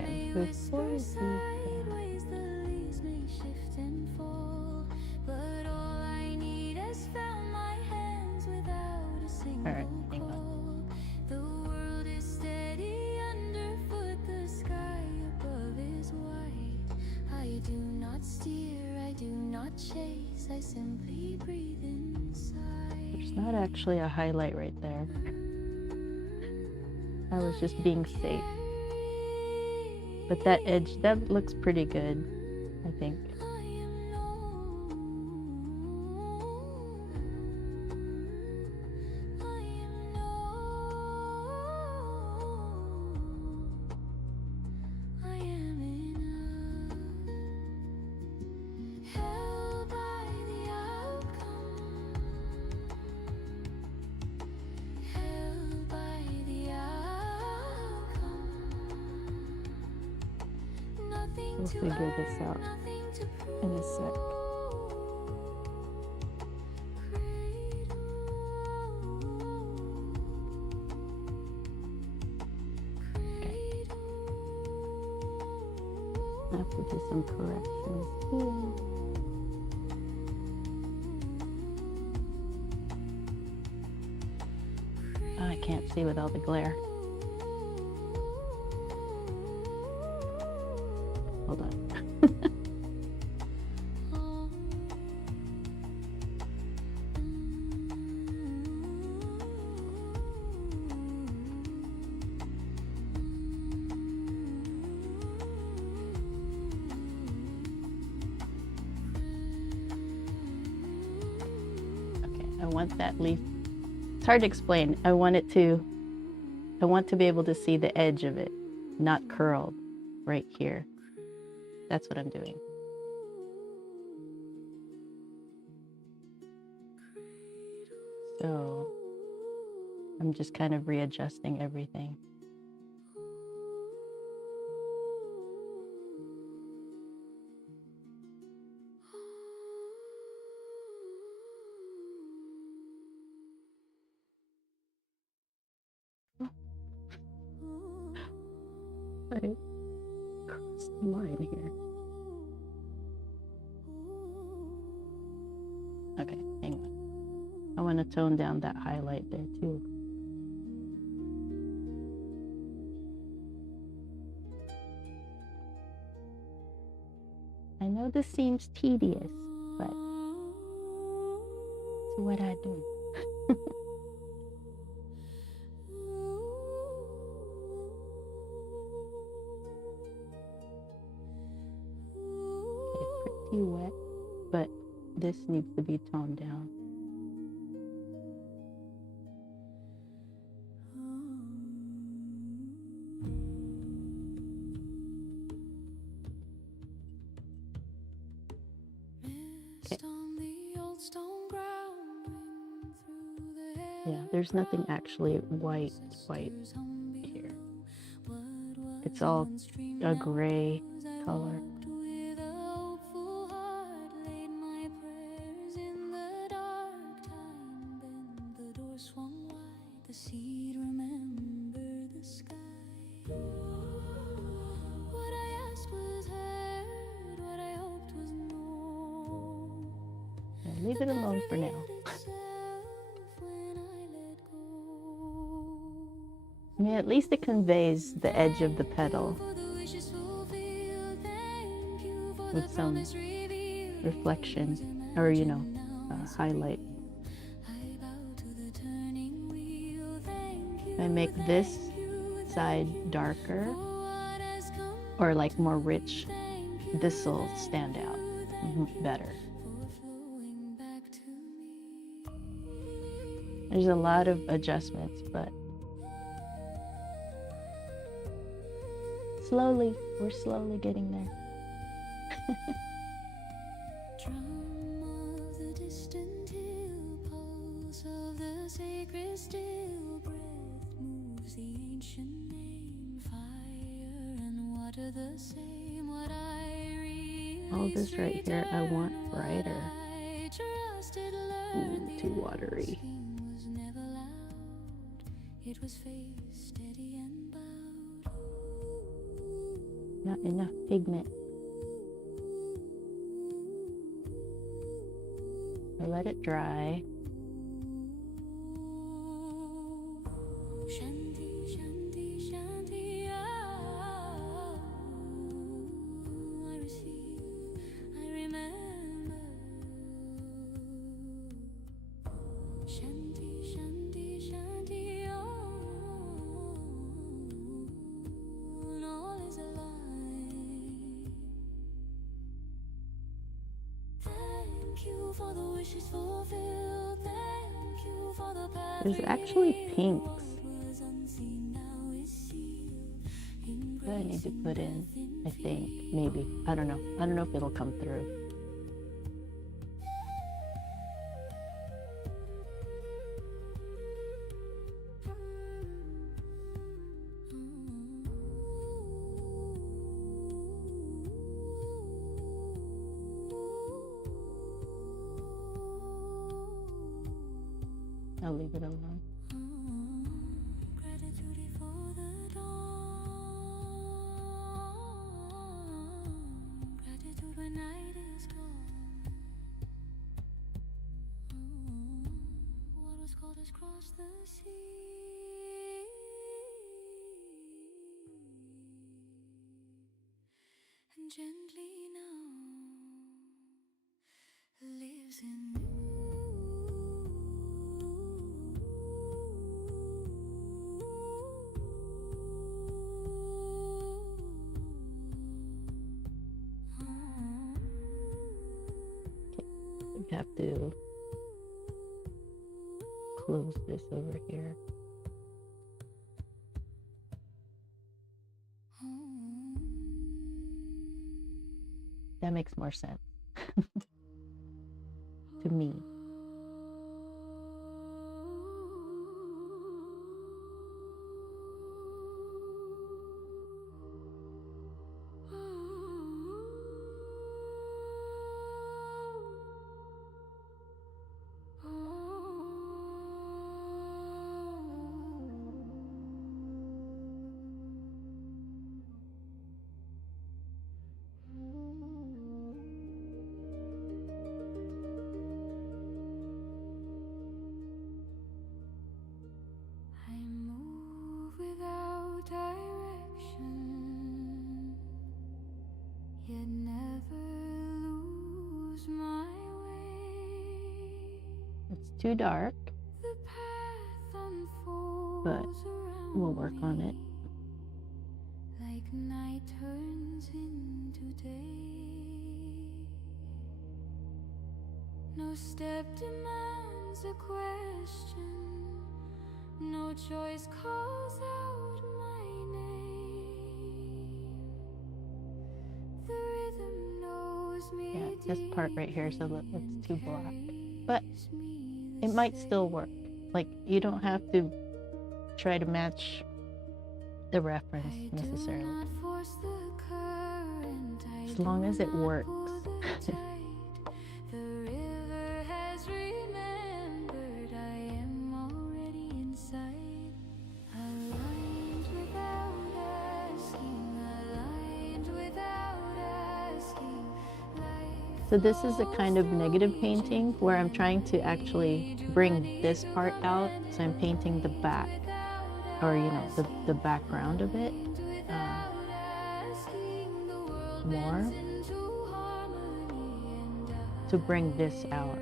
Okay, before we see all right, hang on. Chase, I simply breathe inside. There's not actually a highlight right there. I was just being safe. But that edge, that looks pretty good, I think. We'll figure this out in a sec. have to do some corrections here. Oh, I can't see with all the glare. Hold on. Okay, I want that leaf. It's hard to explain. I want to be able to see the edge of it, not curled right here. That's what I'm doing. So I'm just kind of readjusting everything. I crossed the line here. Okay, hang on. I want to tone down that highlight there too. I know this seems tedious, but it's what I do. Pretty wet, but this needs to be toned down. Okay. Yeah, there's nothing actually white here. It's all a gray color. Leave it alone for now. I mean, at least it conveys the edge of the petal with some reflection or, highlight. I make this side darker or like more rich, this will stand out better. There's a lot of adjustments, but we're slowly getting there. All this right here, I want brighter. Ooh, too watery. It was face steady and bowed. Not enough pigment. So let it dry. Shanti, shanti, shanti, I receive, I remember. Shanti, shanti, shanti, all is alive. Thank you for the wishes fulfilled. Thank you for the path. There's actually pinks that I need to put in, I think, maybe. I don't know. I don't know if it'll come through. I'll leave it alone. across the sea, and gently now lives in you. We have to close this over here. That makes more sense to me. I move without direction, yet never lose my way. It's too dark, The path unfolds but we'll work on it. like night turns into day. No step demands a question, no choice calls out my name. The rhythm knows me. Yeah, this part right here, so that it's too black. But it might still work. Like, you don't have to try to match the reference necessarily. As long as it works. The river has remembered I am already inside. Aligned without asking, aligned without asking. So this is a kind of negative painting where I'm trying to actually bring this part out. So I'm painting the back, or you know, the background of it more to bring this out.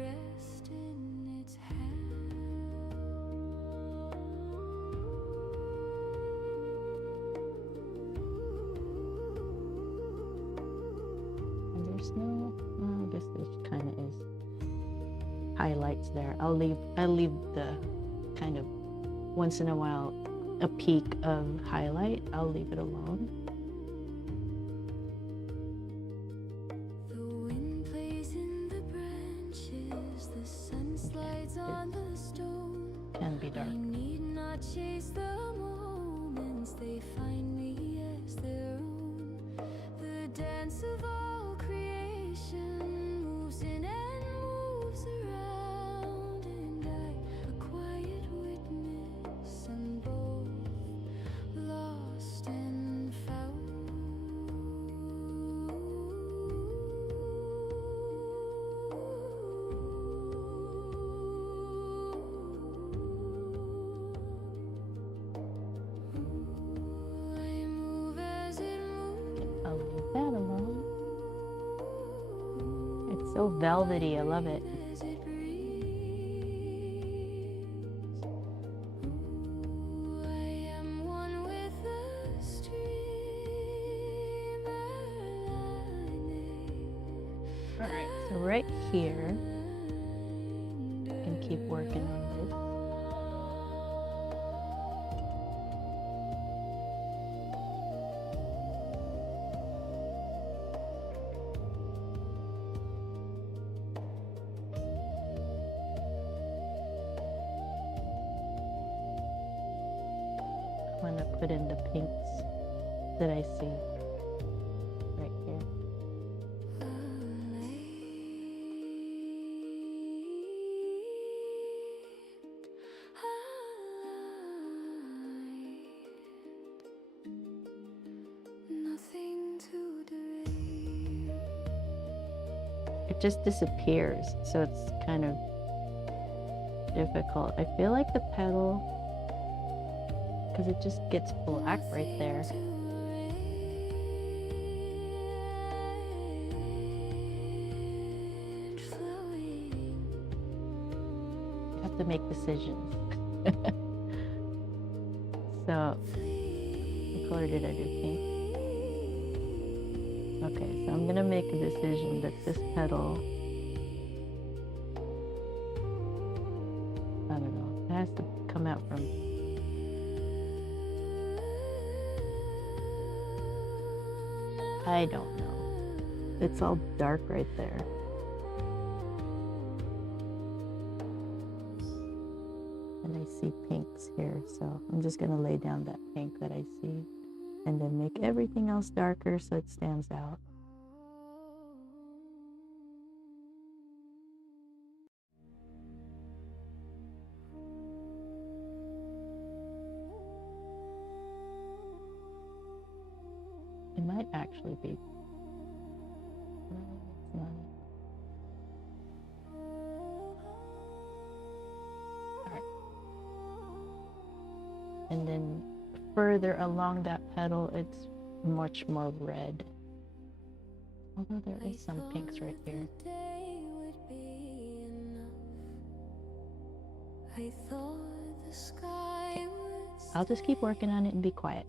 And there's no, well, I guess this kind of is highlights there. I'll leave the kind of once in a while a peak of highlight. I'll leave it alone. The wind plays in the branches, the sun slides on the stone. Can be dark. I need not chase the moments, they find me as their own. The dance of all creation moves in and moves around, and I, a quiet witness, and both lost and found. I move as it moves. I'll leave that alone. It's so velvety. I love it. As it breathes, I am one with the stream. All right. So right here, I can keep working on this. I'm gonna put in the pinks that I see right here. Nothing to derail. It just disappears, so it's kind of difficult. I feel like the petal, because it just gets black right there. You have to make decisions. So, what color did I do? Pink? Okay, so I'm gonna make a decision that this petal, I don't know, it has to come out from, I don't know. It's all dark right there. And I see pinks here, so I'm just gonna lay down that pink that I see and then make everything else darker so it stands out. It might actually be. No, it's not. Alright. And then further along that petal, it's much more red. Although there is some pinks right here. Okay. I'll just keep working on it and be quiet.